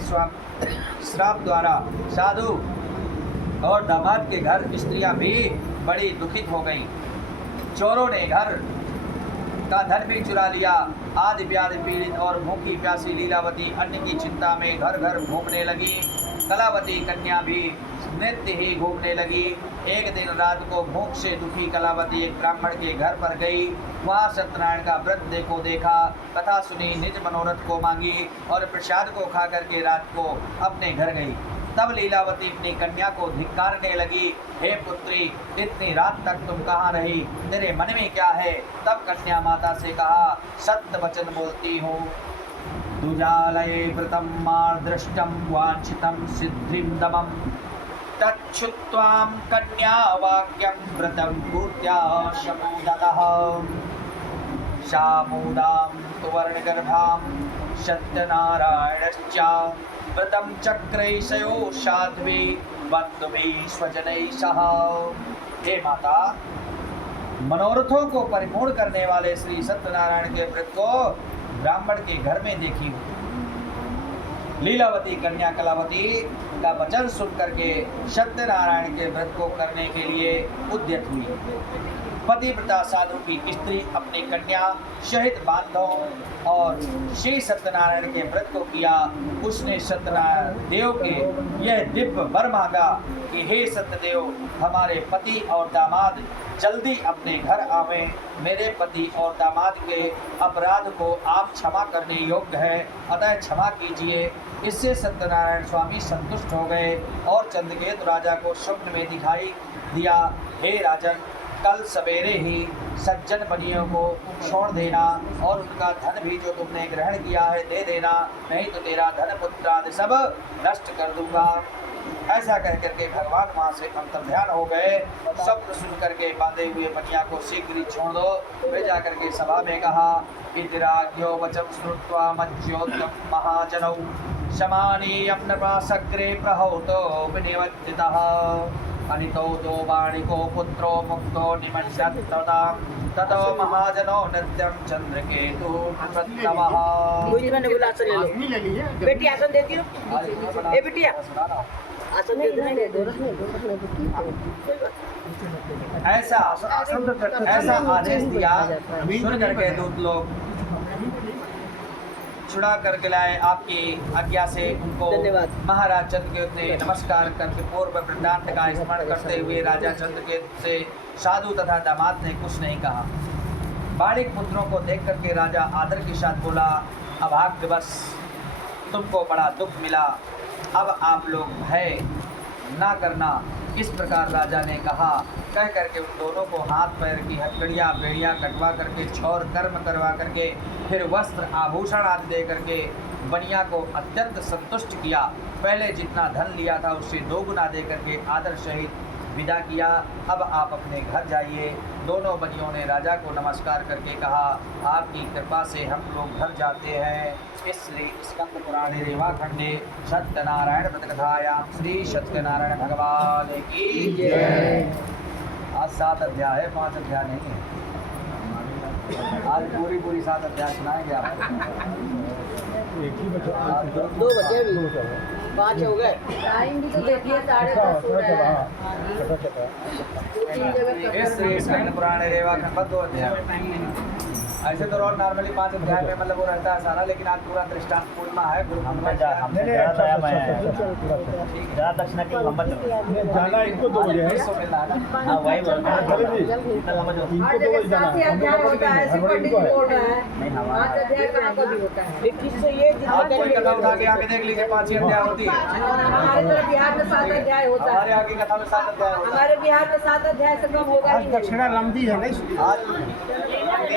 श्राप द्वारा साधु और दामाद के घर स्त्रियां भी बड़ी दुखित हो गईं। चोरों ने घर का धन भी चुरा लिया। आदि व्याधि पीड़ित और भूखी प्यासी लीलावती अन्न की चिंता में घर घर घूमने लगी। कलावती कन्या भी नृत्य ही घूमने लगी। एक दिन रात को भूख से दुखी कलावती एक ब्राह्मण के घर पर गई। वहाँ सत्यनारायण का व्रत देखा, कथा सुनी, निज मनोरथ को मांगी और प्रसाद को खा करके रात को अपने घर गई। तब लीलावती अपनी कन्या को धिक्कारने लगी, हे पुत्री, इतनी रात तक तुम कहाँ रही? तेरे मन में क्या है? तब कन्या माता से कहा, सत्य वचन बोलती हूँ। दुजालये व्रतं मार्दृष्टं वांछितं सिद्धिं दमं तच्छुत्वां कन्या वाक्यं व्रतं पूर्त्या शमोदतः। शामोदां तु वर्णगर्भां सत्यनारायणश्च व्रतं चक्रैषयो साध्वी बन्धुभिः स्वजनैः सह। हे माता, मनोरथों को परिपूर्ण करने वाले श्री सत्यनारायण के व्रत को ब्राह्मण के घर में देखी हुई। लीलावती कन्या कलावती का वचन सुन करके सत्यनारायण के व्रत को करने के लिए उद्यत हुई। पतिव्रता साधु की स्त्री अपनी कन्या सहित बांधव और श्री सत्यनारायण के व्रत को किया। उसने सत्यनारायण देव के यह दिव्य वर मांगा कि हे सत्यदेव, हमारे पति और दामाद जल्दी अपने घर आवे। मेरे पति और दामाद के अपराध को आप क्षमा करने योग्य है, अतः क्षमा कीजिए। इससे सत्यनारायण स्वामी संतुष्ट हो गए और चंद्रकेतु राजा को स्वप्न में दिखाई दिया, हे राजन, कल सवेरे ही सज्जन बनियों को छोड़ देना और उनका धन भी जो तुमने ग्रहण किया है दे देना, नहीं तो तेरा धन पुत्र आदि सब नष्ट कर दूंगा। ऐसा कह करके भगवान वहाँ से अंतर्ध्यान हो गए। स्वप्न सुन करके बांधे हुए बनिया को शीघ्र ही छोड़ दो। वे जा करके सभा में कहा, इतिराज्ञो वचम श्रुत्वा मज्योद्यम महाजनौ शमानी अपनपासग्रे प्रहौतो विनिवर्तितः अनितो दो बाणिको पुत्रो मुक्तो निमज्जत्तदा ततो महाजनो नित्यं चंद्रकेतु प्रतवः। मैंने बोला आसन ले लो। बेटी आसन देती हो? ए बिटिया आसन दे दो। ऐसा आदेश दिया। सुन करके दूत लोग छुड़ा करके लाए। आपकी आज्ञा से उनको धन्यवाद। महाराज चंद्रकेतु ने नमस्कार करके पूर्व वृत्तांत का स्मरण करते हुए राजा चंद्रकेतु से साधु तथा दामाद ने कुछ नहीं कहा। बालिक पुत्रों को देख करके राजा आदर के साथ बोला, अभाग्यवश तुमको बड़ा दुख मिला, अब आप लोग भय ना करना। इस प्रकार राजा ने कहा। कह करके उन दोनों को हाथ पैर की हथकड़ियाँ बेड़ियाँ कटवा करके छौर कर्म करवा करके फिर वस्त्र आभूषण आदि दे करके बनिया को अत्यंत संतुष्ट किया। पहले जितना धन लिया था उससे 2 गुना दे करके आदर सहित विदा किया। अब आप अपने घर जाइए। दोनों बनियों ने राजा को नमस्कार करके कहा, आपकी कृपा से हम लोग घर जाते हैं। इसलिए स्कंद पुराणे रेवाखंडे सत्यनारायण व्रतकथायां श्री सत्यनारायण भगवान की जय। आज 7 अध्याय है, 5 अध्याय नहीं है। आज पूरी 7 अध्याय सुनाएंगे आपको। एक ही बचा। 2 बचे अभी, 5 हो गए। टाइम भी तो देखिए 10:30 हो रहा है। इस श्री स्कंद पुराणे रेवाखंड 2 अध्याय। ऐसे तो रोज नॉर्मली 5 अध्याय में मतलब वो रहता है सारा, लेकिन आज पूरा दृष्टांत पूर्णिमा है। ज़्यादा दक्षिणा के लंबा जाना इनको 2 बजे है। हाँ वही बोल रहे हैं। इनको 2 बजे हर जगह जाना 7 अध्याय होता है, सिर्फ पंडित जी बोल रहा है। नहीं 5 अध्याय कहाँ को भी होता है। किससे ये आप कोई कथा उठा के आगे देख लीजिए, 5 ही अध्याय होती है। और हमारे तरफ बिहार में 7 अध्याय होता हमारे है। आगे कथा में 7 अध्याय होता है। हमारे बिहार में 7 अध्याय से कम होगा ही नहीं। दक्षिणा लंबी है नहीं। आज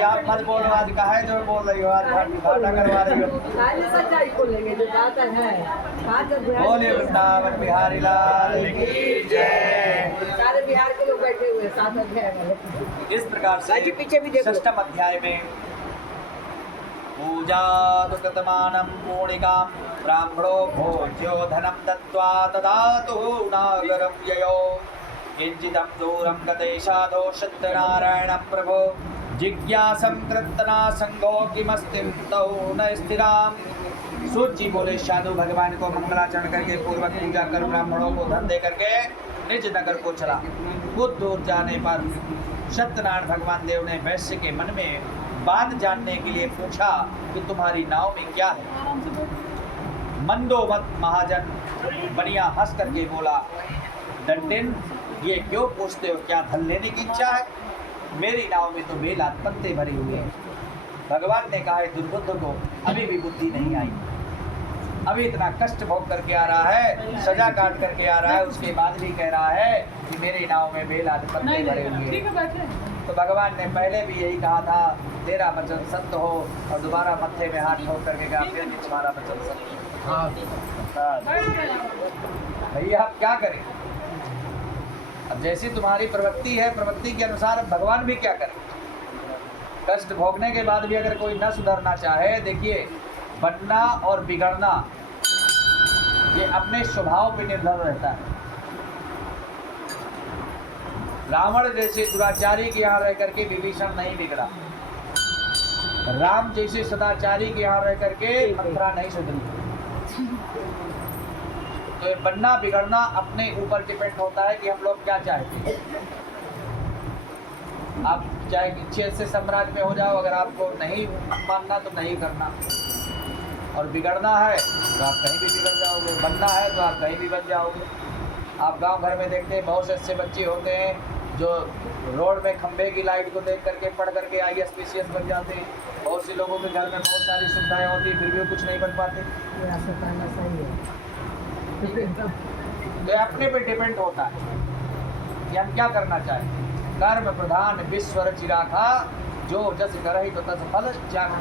आप मत बोलो, आज कहा है जो बोल रही हो, आज घाटा करवा रही हो। सारी सच्चाई बोलेंगे जो बात है। 5 अध्याय बोले वृंदावन बिहारी लाल की जय। सारे बिहार के लोग बैठे हुए हैं 7 अध्याय वाले। इस प्रकार से बाजी पीछे भी देखो। 6ठम अध्याय में पूजा कृतमानं पूर्णिकां ब्राह्मणो भोज्यो धनं दत्त्वा ददातु नागरं ययो किंचिदं दूरं गते साधो सत्यनारायण प्रभो जिज्ञासं कृतना संगो किमस्तिं तौ न स्थिराम। सूत जी बोले, साधु भगवान को मंगलाचरण करके पूर्वक पूजा कर ब्राह्मणों को धन दे करके निज नगर को चला। कुछ दूर जाने पर सत्यनारायण भगवान देव ने वैश्य के मन में बात जानने के लिए पूछा कि तुम्हारी नाव में क्या है। मंदोमत महाजन बनिया हंस करके बोला, दंडिन ये क्यों पूछते हो, क्या धन लेने की इच्छा है? मेरी नाव में तो बेलात पत्ते भरे हुए हैं। भगवान ने कहा, दुर्बुद्ध को अभी भी बुद्धि नहीं आई, अभी इतना कष्ट भोग करके आ रहा है, सजा काट करके आ रहा है, उसके बाद भी कह रहा है कि मेरी नाव में बेलात पत्ते भरे हुए हैं। तो भगवान ने पहले भी यही कहा था, तेरा वचन सत्य हो, और दोबारा मत्थे में हाथ ठोक करके कहा फिर भी तुम्हारा वचन सत्य हो। भैया आप क्या करें? अब जैसी तुम्हारी प्रवृत्ति है, प्रवृत्ति के अनुसार भगवान भी क्या करें? कष्ट भोगने के बाद भी अगर कोई न सुधरना चाहे, देखिए बनना और बिगड़ना ये अपने स्वभाव पे निर्भर रहता है। रावण जैसे दुराचारी के यहाँ रह करके विभीषण नहीं बिगड़ा, राम जैसे सदाचारी के यहाँ रह करके मथुरा नहीं सुधरी। तो ये बनना बिगड़ना अपने ऊपर डिपेंड होता है कि हम लोग क्या चाहते हैं। आप चाहे इच्छे से साम्राज्य में हो जाओ, अगर आपको नहीं मानना तो नहीं करना, और बिगड़ना है तो आप कहीं भी बिगड़ जाओगे, बनना है तो आप कहीं भी बन जाओगे। आप गांव घर में देखते हैं बहुत से ऐसे बच्चे होते हैं जो रोड में खंभे की लाइट को देख करके पढ़ करके IAS PCS बन जाते हैं। बहुत से लोगों के घर में बहुत सारी सुविधाएं होती है, फिर भी वो कुछ नहीं बन पाते। तो अपने पे डिपेंड होता है कि हम क्या करना चाहें। कर्म प्रधान विश्वर चिराखा, जो जस करहि तो तस फल चाखा।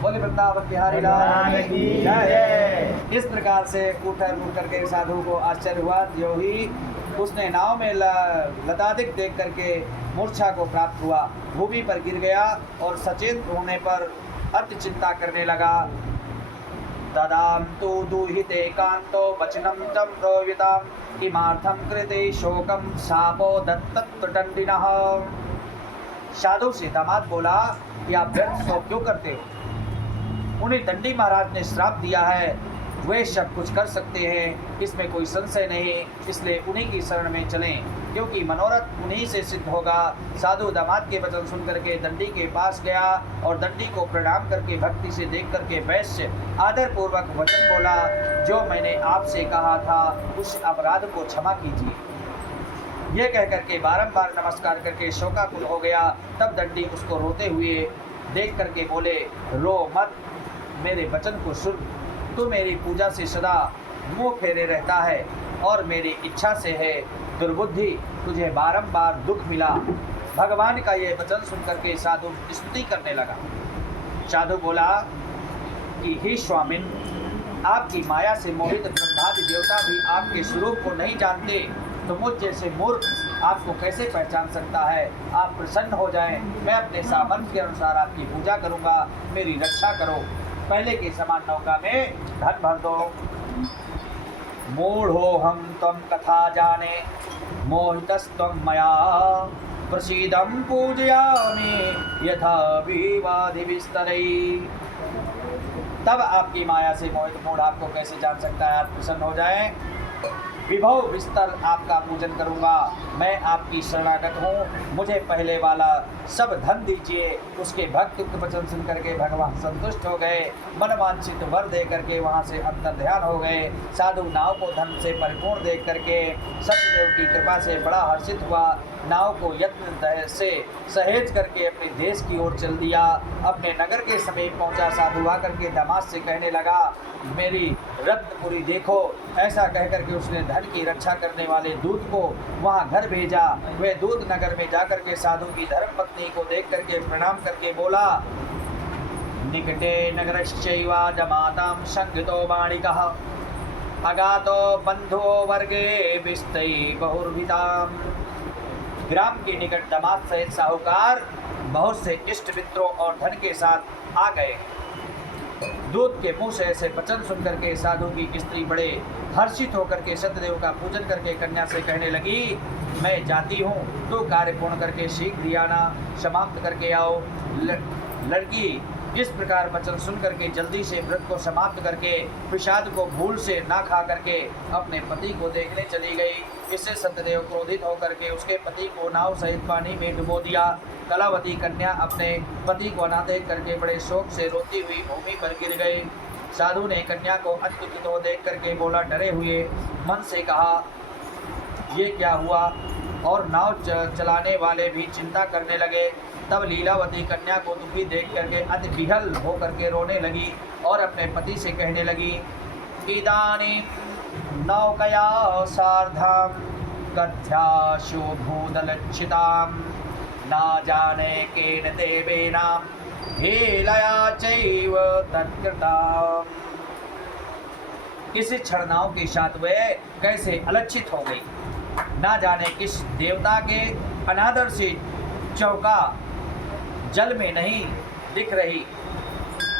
बोले वृंदावन बिहारी लाल की जय। इस प्रकार से कूटर मुड़ करके साधु को आश्चर्य हुआ, जो ही उसने नाव में लतादिक देख करके मूर्छा को प्राप्त हुआ, भूमि पर गिर गया और सचेत होने पर अति चिंता करने लगा। तदाम तु दुहिते कांतो वचनम तं ब्रोविताम किमार्थम कृते शोकम शापो दत्तत्वदंडिनः। साधु से दामाद बोला कि आप व्यर्थ शोक क्यों करते हो? उन्हें दंडी महाराज ने श्राप दिया है, वे सब कुछ कर सकते हैं, इसमें कोई संशय नहीं, इसलिए उन्हीं की शरण में चलें, क्योंकि मनोरथ उन्हीं से सिद्ध होगा। साधु दामाद के वचन सुन करके दंडी के पास गया और दंडी को प्रणाम करके भक्ति से देख करके वैश्य आदर पूर्वक वचन बोला, जो मैंने आपसे कहा था उस अपराध को क्षमा कीजिए। ये कह करके बारंबार नमस्कार करके शोकाकुल हो गया। तब दंडी उसको रोते हुए देख करके बोले, रो मत, मेरे वचन को सुन, तू मेरी पूजा से सदा मुँह फेरे रहता है और मेरी इच्छा से है दुर्बुद्धि, तुझे बारंबार दुख मिला। भगवान का ये वचन सुन करके साधु स्तुति करने लगा। साधु बोला कि हे स्वामिन, आपकी माया से मोहित ब्रह्मादि देवता भी आपके स्वरूप को नहीं जानते, तो मुझ जैसे मूर्ख आपको कैसे पहचान सकता है? आप प्रसन्न हो जाएं, मैं अपने सामर्थ्य के अनुसार आपकी पूजा करूंगा, मेरी रक्षा करो। पहले के समान नौका में धन भर दो। मूढ़ो हम त्वं कथा जाने, मोहितस्त्वं मया प्रसीदं पूजयामि यथा विवादि विस्तरै। तब आपकी माया से मोहित मूढ़ आपको कैसे जान सकता है? आप प्रसन्न हो जाएं, विभव विस्तर आपका पूजन करूंगा। मैं आपकी शरणागत हूँ, मुझे पहले वाला सब धन दीजिए। उसके भक्त वचन सुन करके भगवान संतुष्ट हो गए, मनवांछित वर दे करके वहाँ से अंतर ध्यान हो गए। साधु नाव को धन से परिपूर्ण देख करके सत्यदेव की कृपा से बड़ा हर्षित हुआ। नाव को यत्न से सहेज करके अपने देश की ओर चल दिया। अपने नगर के समीप पहुंचा। साधु आकर के दामाद से कहने लगा, मेरी रत्नपुरी देखो। ऐसा कह करके उसने धन की रक्षा करने वाले दूत को वहां घर भेजा। वे दूत नगर में जाकर के साधु की धर्म पत्नी को देख करके प्रणाम करके बोला, निकटे नगरश्चैव जमातां संगतो बाणिकः अगातो बंधो वर्गे विस्तै बहुर्भिताम। ग्राम के निकट दामाद सहित साहूकार बहुत से इष्ट मित्रों और धन के साथ आ गए। दूत के मुंह से ऐसे वचन सुनकर के साधु की स्त्री बड़े हर्षित होकर के सत्यदेव का पूजन करके कन्या से कहने लगी, मैं जाती हूँ, तो कार्य पूर्ण करके शीघ्र ही आना, समाप्त करके आओ। लड़की इस प्रकार वचन सुन करके जल्दी से व्रत को समाप्त करके प्रसाद को भूल से ना खा करके अपने पति को देखने चली गई। इससे सत्यदेव क्रोधित होकर के उसके पति को नाव सहित पानी में डुबो दिया। कलावती कन्या अपने पति को अनादेख करके बड़े शोक से रोती हुई भूमि पर गिर गई। साधु ने कन्या को अत्युचित हो देख करके बोला, डरे हुए मन से कहा, ये क्या हुआ? और नाव चलाने वाले भी चिंता करने लगे। तब लीलावती कन्या को दुखी देख करके अति विहल होकर के रोने लगी और अपने पति से कहने लगी, इदानीं नौकया सार्धं कथ्याशु भूतलक्षितां न जाने केन देवेनां हेलया चैव तत्कृताम्। इस क्षण नाव के साथ वे कैसे अलक्षित हो गई, ना जाने किस देवता के अनादर से चौका जल में नहीं दिख रही।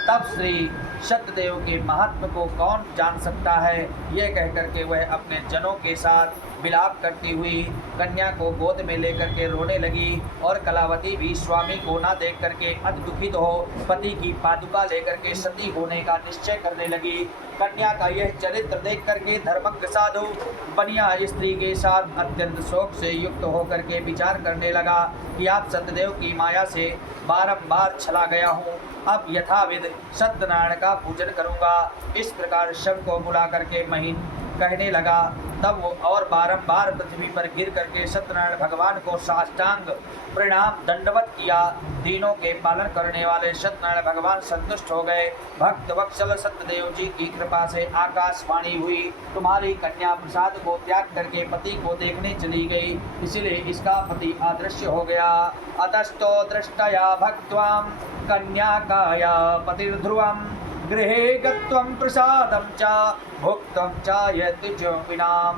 तब श्री सत्यदेव के महत्व को कौन जान सकता है। ये कह करके वह अपने जनों के साथ विलाप करती हुई कन्या को गोद में लेकर के रोने लगी और कलावती भी स्वामी को ना देख करके अति दुखित हो पति की पादुका लेकर के सती होने का निश्चय करने लगी। कन्या का यह चरित्र देख करके धर्मज्ञ साधु बनिया स्त्री के साथ अत्यंत शोक से युक्त होकर के विचार करने लगा कि आप सत्यदेव की माया से बारंबार छला गया हूँ, अब यथाविध सत्यनारायण का पूजन करूँगा। इस प्रकार शव को बुला करके महीन कहने लगा। तब वो और बारंबार पृथ्वी पर गिर करके सत्यनारायण भगवान को साष्टांग प्रणाम दंडवत किया। तीनों के पालन करने वाले सत्यनारायण भगवान संतुष्ट हो गए। भक्त वत्सल सत्यदेव जी की कृपा से आकाशवाणी हुई, तुम्हारी कन्या प्रसाद को त्याग करके पति को देखने चली गई, इसलिए इसका पति अदृश्य हो गया। अतस्तो दृष्टया भक्त्वां कन्याकाया पतिर्ध्रुवम् गृहे गत्वं प्रसादं च भुक्तं च यद्विजोपिनां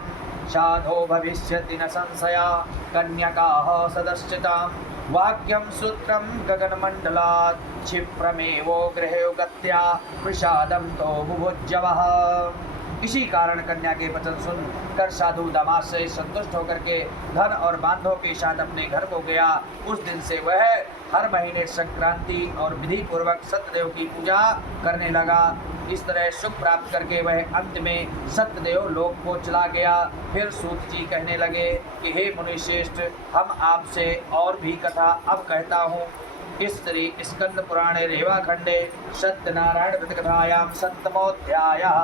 साधो भविष्यति न संशया कन्यकाः सदस्यतां वाक्यं सूत्रं गगनमण्डलात् क्षिप्रमेवो गृहे गत्या प्रसादं तो बुभुज्यवः। इसी कारण कन्या के वचन सुन कर साधु दामाद से संतुष्ट होकर के धन और बांधों के साथ अपने घर को गया। उस दिन से वह हर महीने संक्रांति और विधि पूर्वक सत्यदेव की पूजा करने लगा। इस तरह सुख प्राप्त करके वह अंत में सत्यदेव लोक को चला गया। फिर सूत जी कहने लगे कि हे मुनिश्रेष्ठ, हम आपसे और भी कथा अब कहता हूँ। इस श्री स्कंद पुराणे रेवाखंडे सत्यनारायण व्रत कथायां सप्तमोऽध्यायः।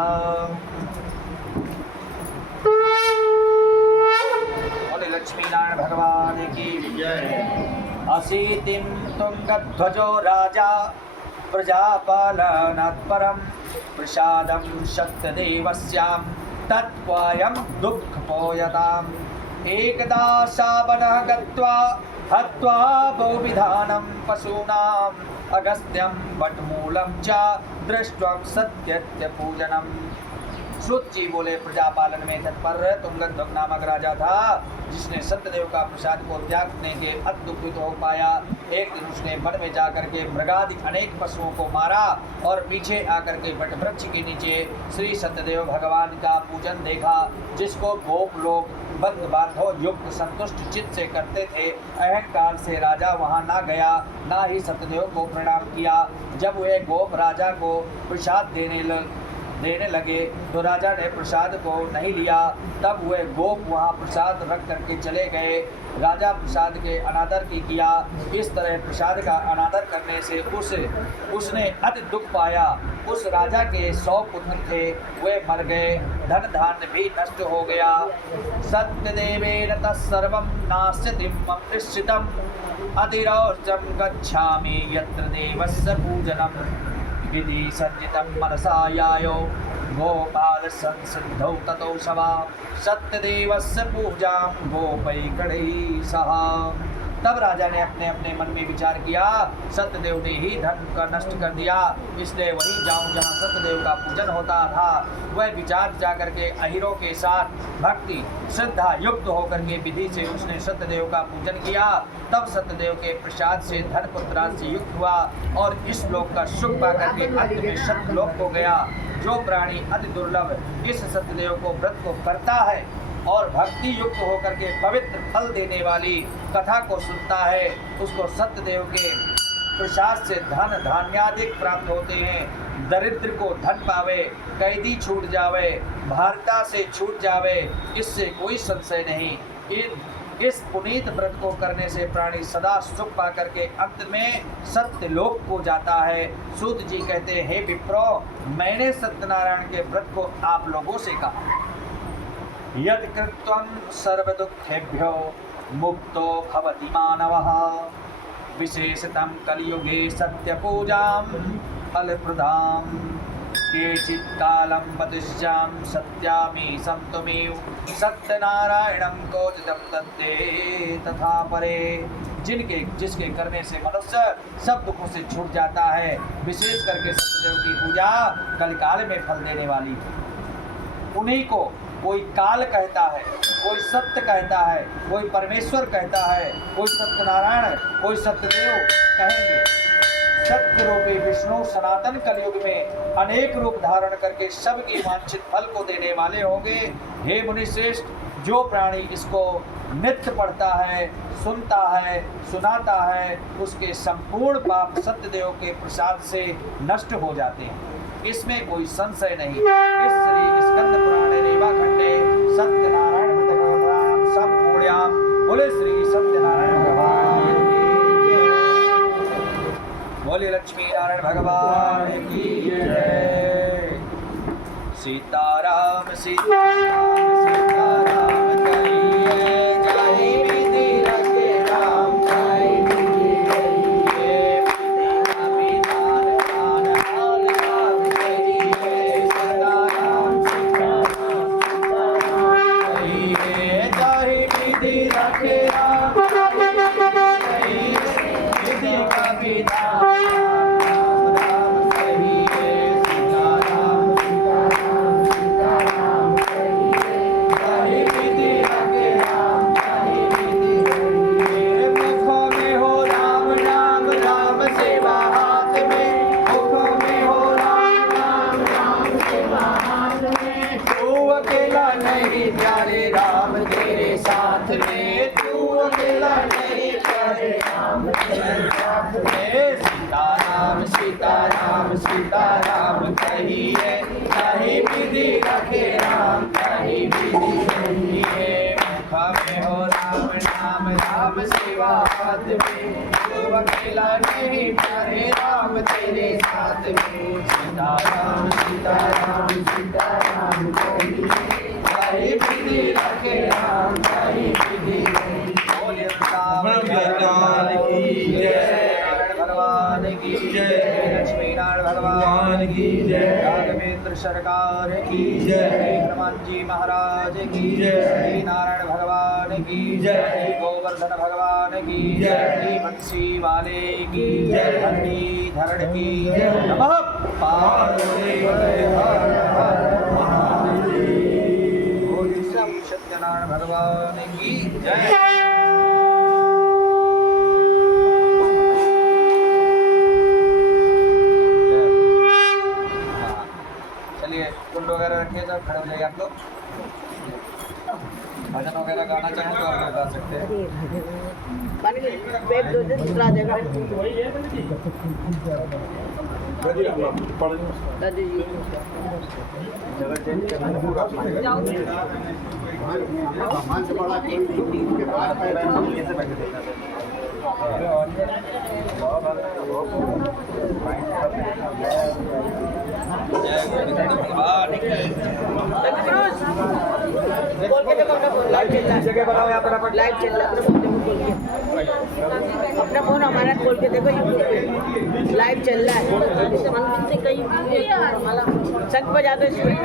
बोले लक्ष्मी नारायण भगवान की जय। अशीतिं तुंगध्वजो राजा प्रजापालनात् परं प्रसादं सत्यदेवस्यां तत्त्वायं दुःखपोयताम्। एकदा सावनः गत्वा हत्वा बहुविधानं पशूनाम् अगस्त्यं वटमूलं च दृष्ट्वा सत्यस्य पूजनम्। श्रुत जी बोले, प्रजापालन में तत्पर तुंगध्वज नामक राजा था, जिसने सत्यदेव का प्रसाद को त्यागने के अति दुखित हो पाया। एक दिन उसने वन में जाकर के मृगादि अनेक पशुओं को मारा और पीछे आकर के वट वृक्ष के नीचे श्री सत्यदेव भगवान का पूजन देखा, जिसको गोप लोग बंद बांधो युक्त संतुष्ट चित्त से करते थे। अहंकार से राजा वहां ना गया, ना ही सत्यदेव को प्रणाम किया। जब वह गोप राजा को प्रसाद देने लगे तो राजा ने प्रसाद को नहीं लिया। तब वह गोप वहाँ प्रसाद रख करके चले गए। राजा प्रसाद के अनादर की किया। इस तरह प्रसाद का अनादर करने से उसने अति दुख पाया। उस राजा के 100 पुत्र थे, वे मर गए। धन धान्य भी नष्ट हो गया। सत्यदेवेन तत्सर्वं नास्यति ममृषितम् अतिरोचम गच्छामि यत्र देवस्य पूजनम्। विधि संजितं मनसा यायो गोपाल संसिद्धौ ततो शवा सत्यदेवस्य पूजां गोपैकणैः सह। तब राजा ने अपने अपने मन में विचार किया, सत्यदेव ने ही धन का नष्ट कर दिया, इसलिए वहीं जाऊं जहां सत्यदेव का पूजन होता था। वह विचार जाकर के अहिरों के साथ भक्ति श्रद्धा युक्त होकर के विधि से उसने सत्यदेव का पूजन किया। तब सत्यदेव के प्रसाद से धन पुत्र से युक्त हुआ और इस लोक का सुख पाकर के अंत में सत्यलोक को गया। जो प्राणी अति दुर्लभ इस सत्यदेव को व्रत को करता है और भक्ति युक्त होकर के पवित्र फल देने वाली कथा को सुनता है, उसको सत्यदेव के प्रसाद से धन धान्यादिक प्राप्त होते हैं। दरिद्र को धन पावे, कैदी छूट जावे, भारता से छूट जावे, इससे कोई संशय नहीं। इस पुनीत व्रत को करने से प्राणी सदा सुख पा करके अंत में सत्य लोक को जाता है। सूत जी कहते हैं, हे विप्रो, मैंने सत्यनारायण के व्रत को आप लोगों से कहा। यत् कृत्वं सर्वदुःखेभ्यो मुक्तो भवति मानवः विशेषतं कलियुगे सत्यपूजां फलप्रदां केचित् कालं वदिष्यामि सत्यामि संतुमेव सत्यनारायणं कोजितं तत्ते तथा परे। जिसके करने से मनुष्य सब दुखों से छूट जाता है, विशेष करके सत्यदेव की पूजा कलिकाल में फल देने वाली है। उन्हीं को कोई काल कहता है, कोई सत्य कहता है, कोई परमेश्वर कहता है, कोई सत्यनारायण, कोई सत्यदेव कहेंगे। सत्य रूपी विष्णु सनातन कलयुग में अनेक रूप धारण करके सबके वांछित फल को देने वाले होंगे। हे मुनिश्रेष्ठ, जो प्राणी इसको नित्य पढ़ता है, सुनता है, सुनाता है, उसके संपूर्ण पाप सत्यदेव के प्रसाद से नष्ट हो जाते हैं, इसमें कोई संशय नहीं। इस श्री स्कंद पुराणे रेवाखंडे सत्यनारायण भगवान संपूर्णाम बोले श्री सत्यनारायण भगवान की जय। बोले लक्ष्मी नारायण भगवान की जय। सीताराम सीताराम सीताराम कहिए जाहि विधि रखे राम जाहि विधि कहिए विधि विधान कान हाल राम कहिए सीताराम सीताराम सीताराम कहिए जाहि विधि रखे राम कहिए विधि का विधान राम राम कहिए सीताराम सीताराम सीताराम कहिए जाहि विधि रखे राम जाहि विधि कहिए मुखों में हो राम नाम राम सेवा हाथ में मुखों में हो राम नाम राम सेवा हाथ में तू अकेला नहीं प्यारे राम तेरे साथ में तू अकेला नहीं प्यारे राम तेरे साथ में सीताराम सीताराम सीताराम कहिए जाहि विधि रखे राम जाहि विधि कहिए मुखा में हो राम नाम राम सेवा हाथ में तू अकेला नहीं प्यारे राम तेरे साथ में सीताराम सीताराम सीताराम कहिए जाहि विधि रखे राम जाहि विधि कहिए। बोले राम भगवान की जय, नारायण भगवान की जय, लक्ष्मी नारायण भगवान की जय, राघवेंद्र सरकार की जय, हनुमान जी महाराज की जय, श्री नारायण भगवान की जय, गोवर्धन भगवान की जय, बंसी वाले की जय, धरण की जय। नमः पार्वती हर हर महादेव। बोले श्री सत्यनारायण भगवान की जय। चलिए कुंड वगैरह रखिए, सब खड़े हो जाइए आप लोग। भजन वगैरह गाना चाहें तो आप लोग गा सकते हैं। पेट दो दिन चला देगा दादी जी। बोल के देखो अपना फोन लाइव चल रहा है। जगह बनाओ यहाँ पर अपन। लाइव चल रहा है, अपना फोन खोल के अपना फोन हमारा खोल के देखो, यूट्यूब लाइव चल रहा है। शंख बजा दो इसमें।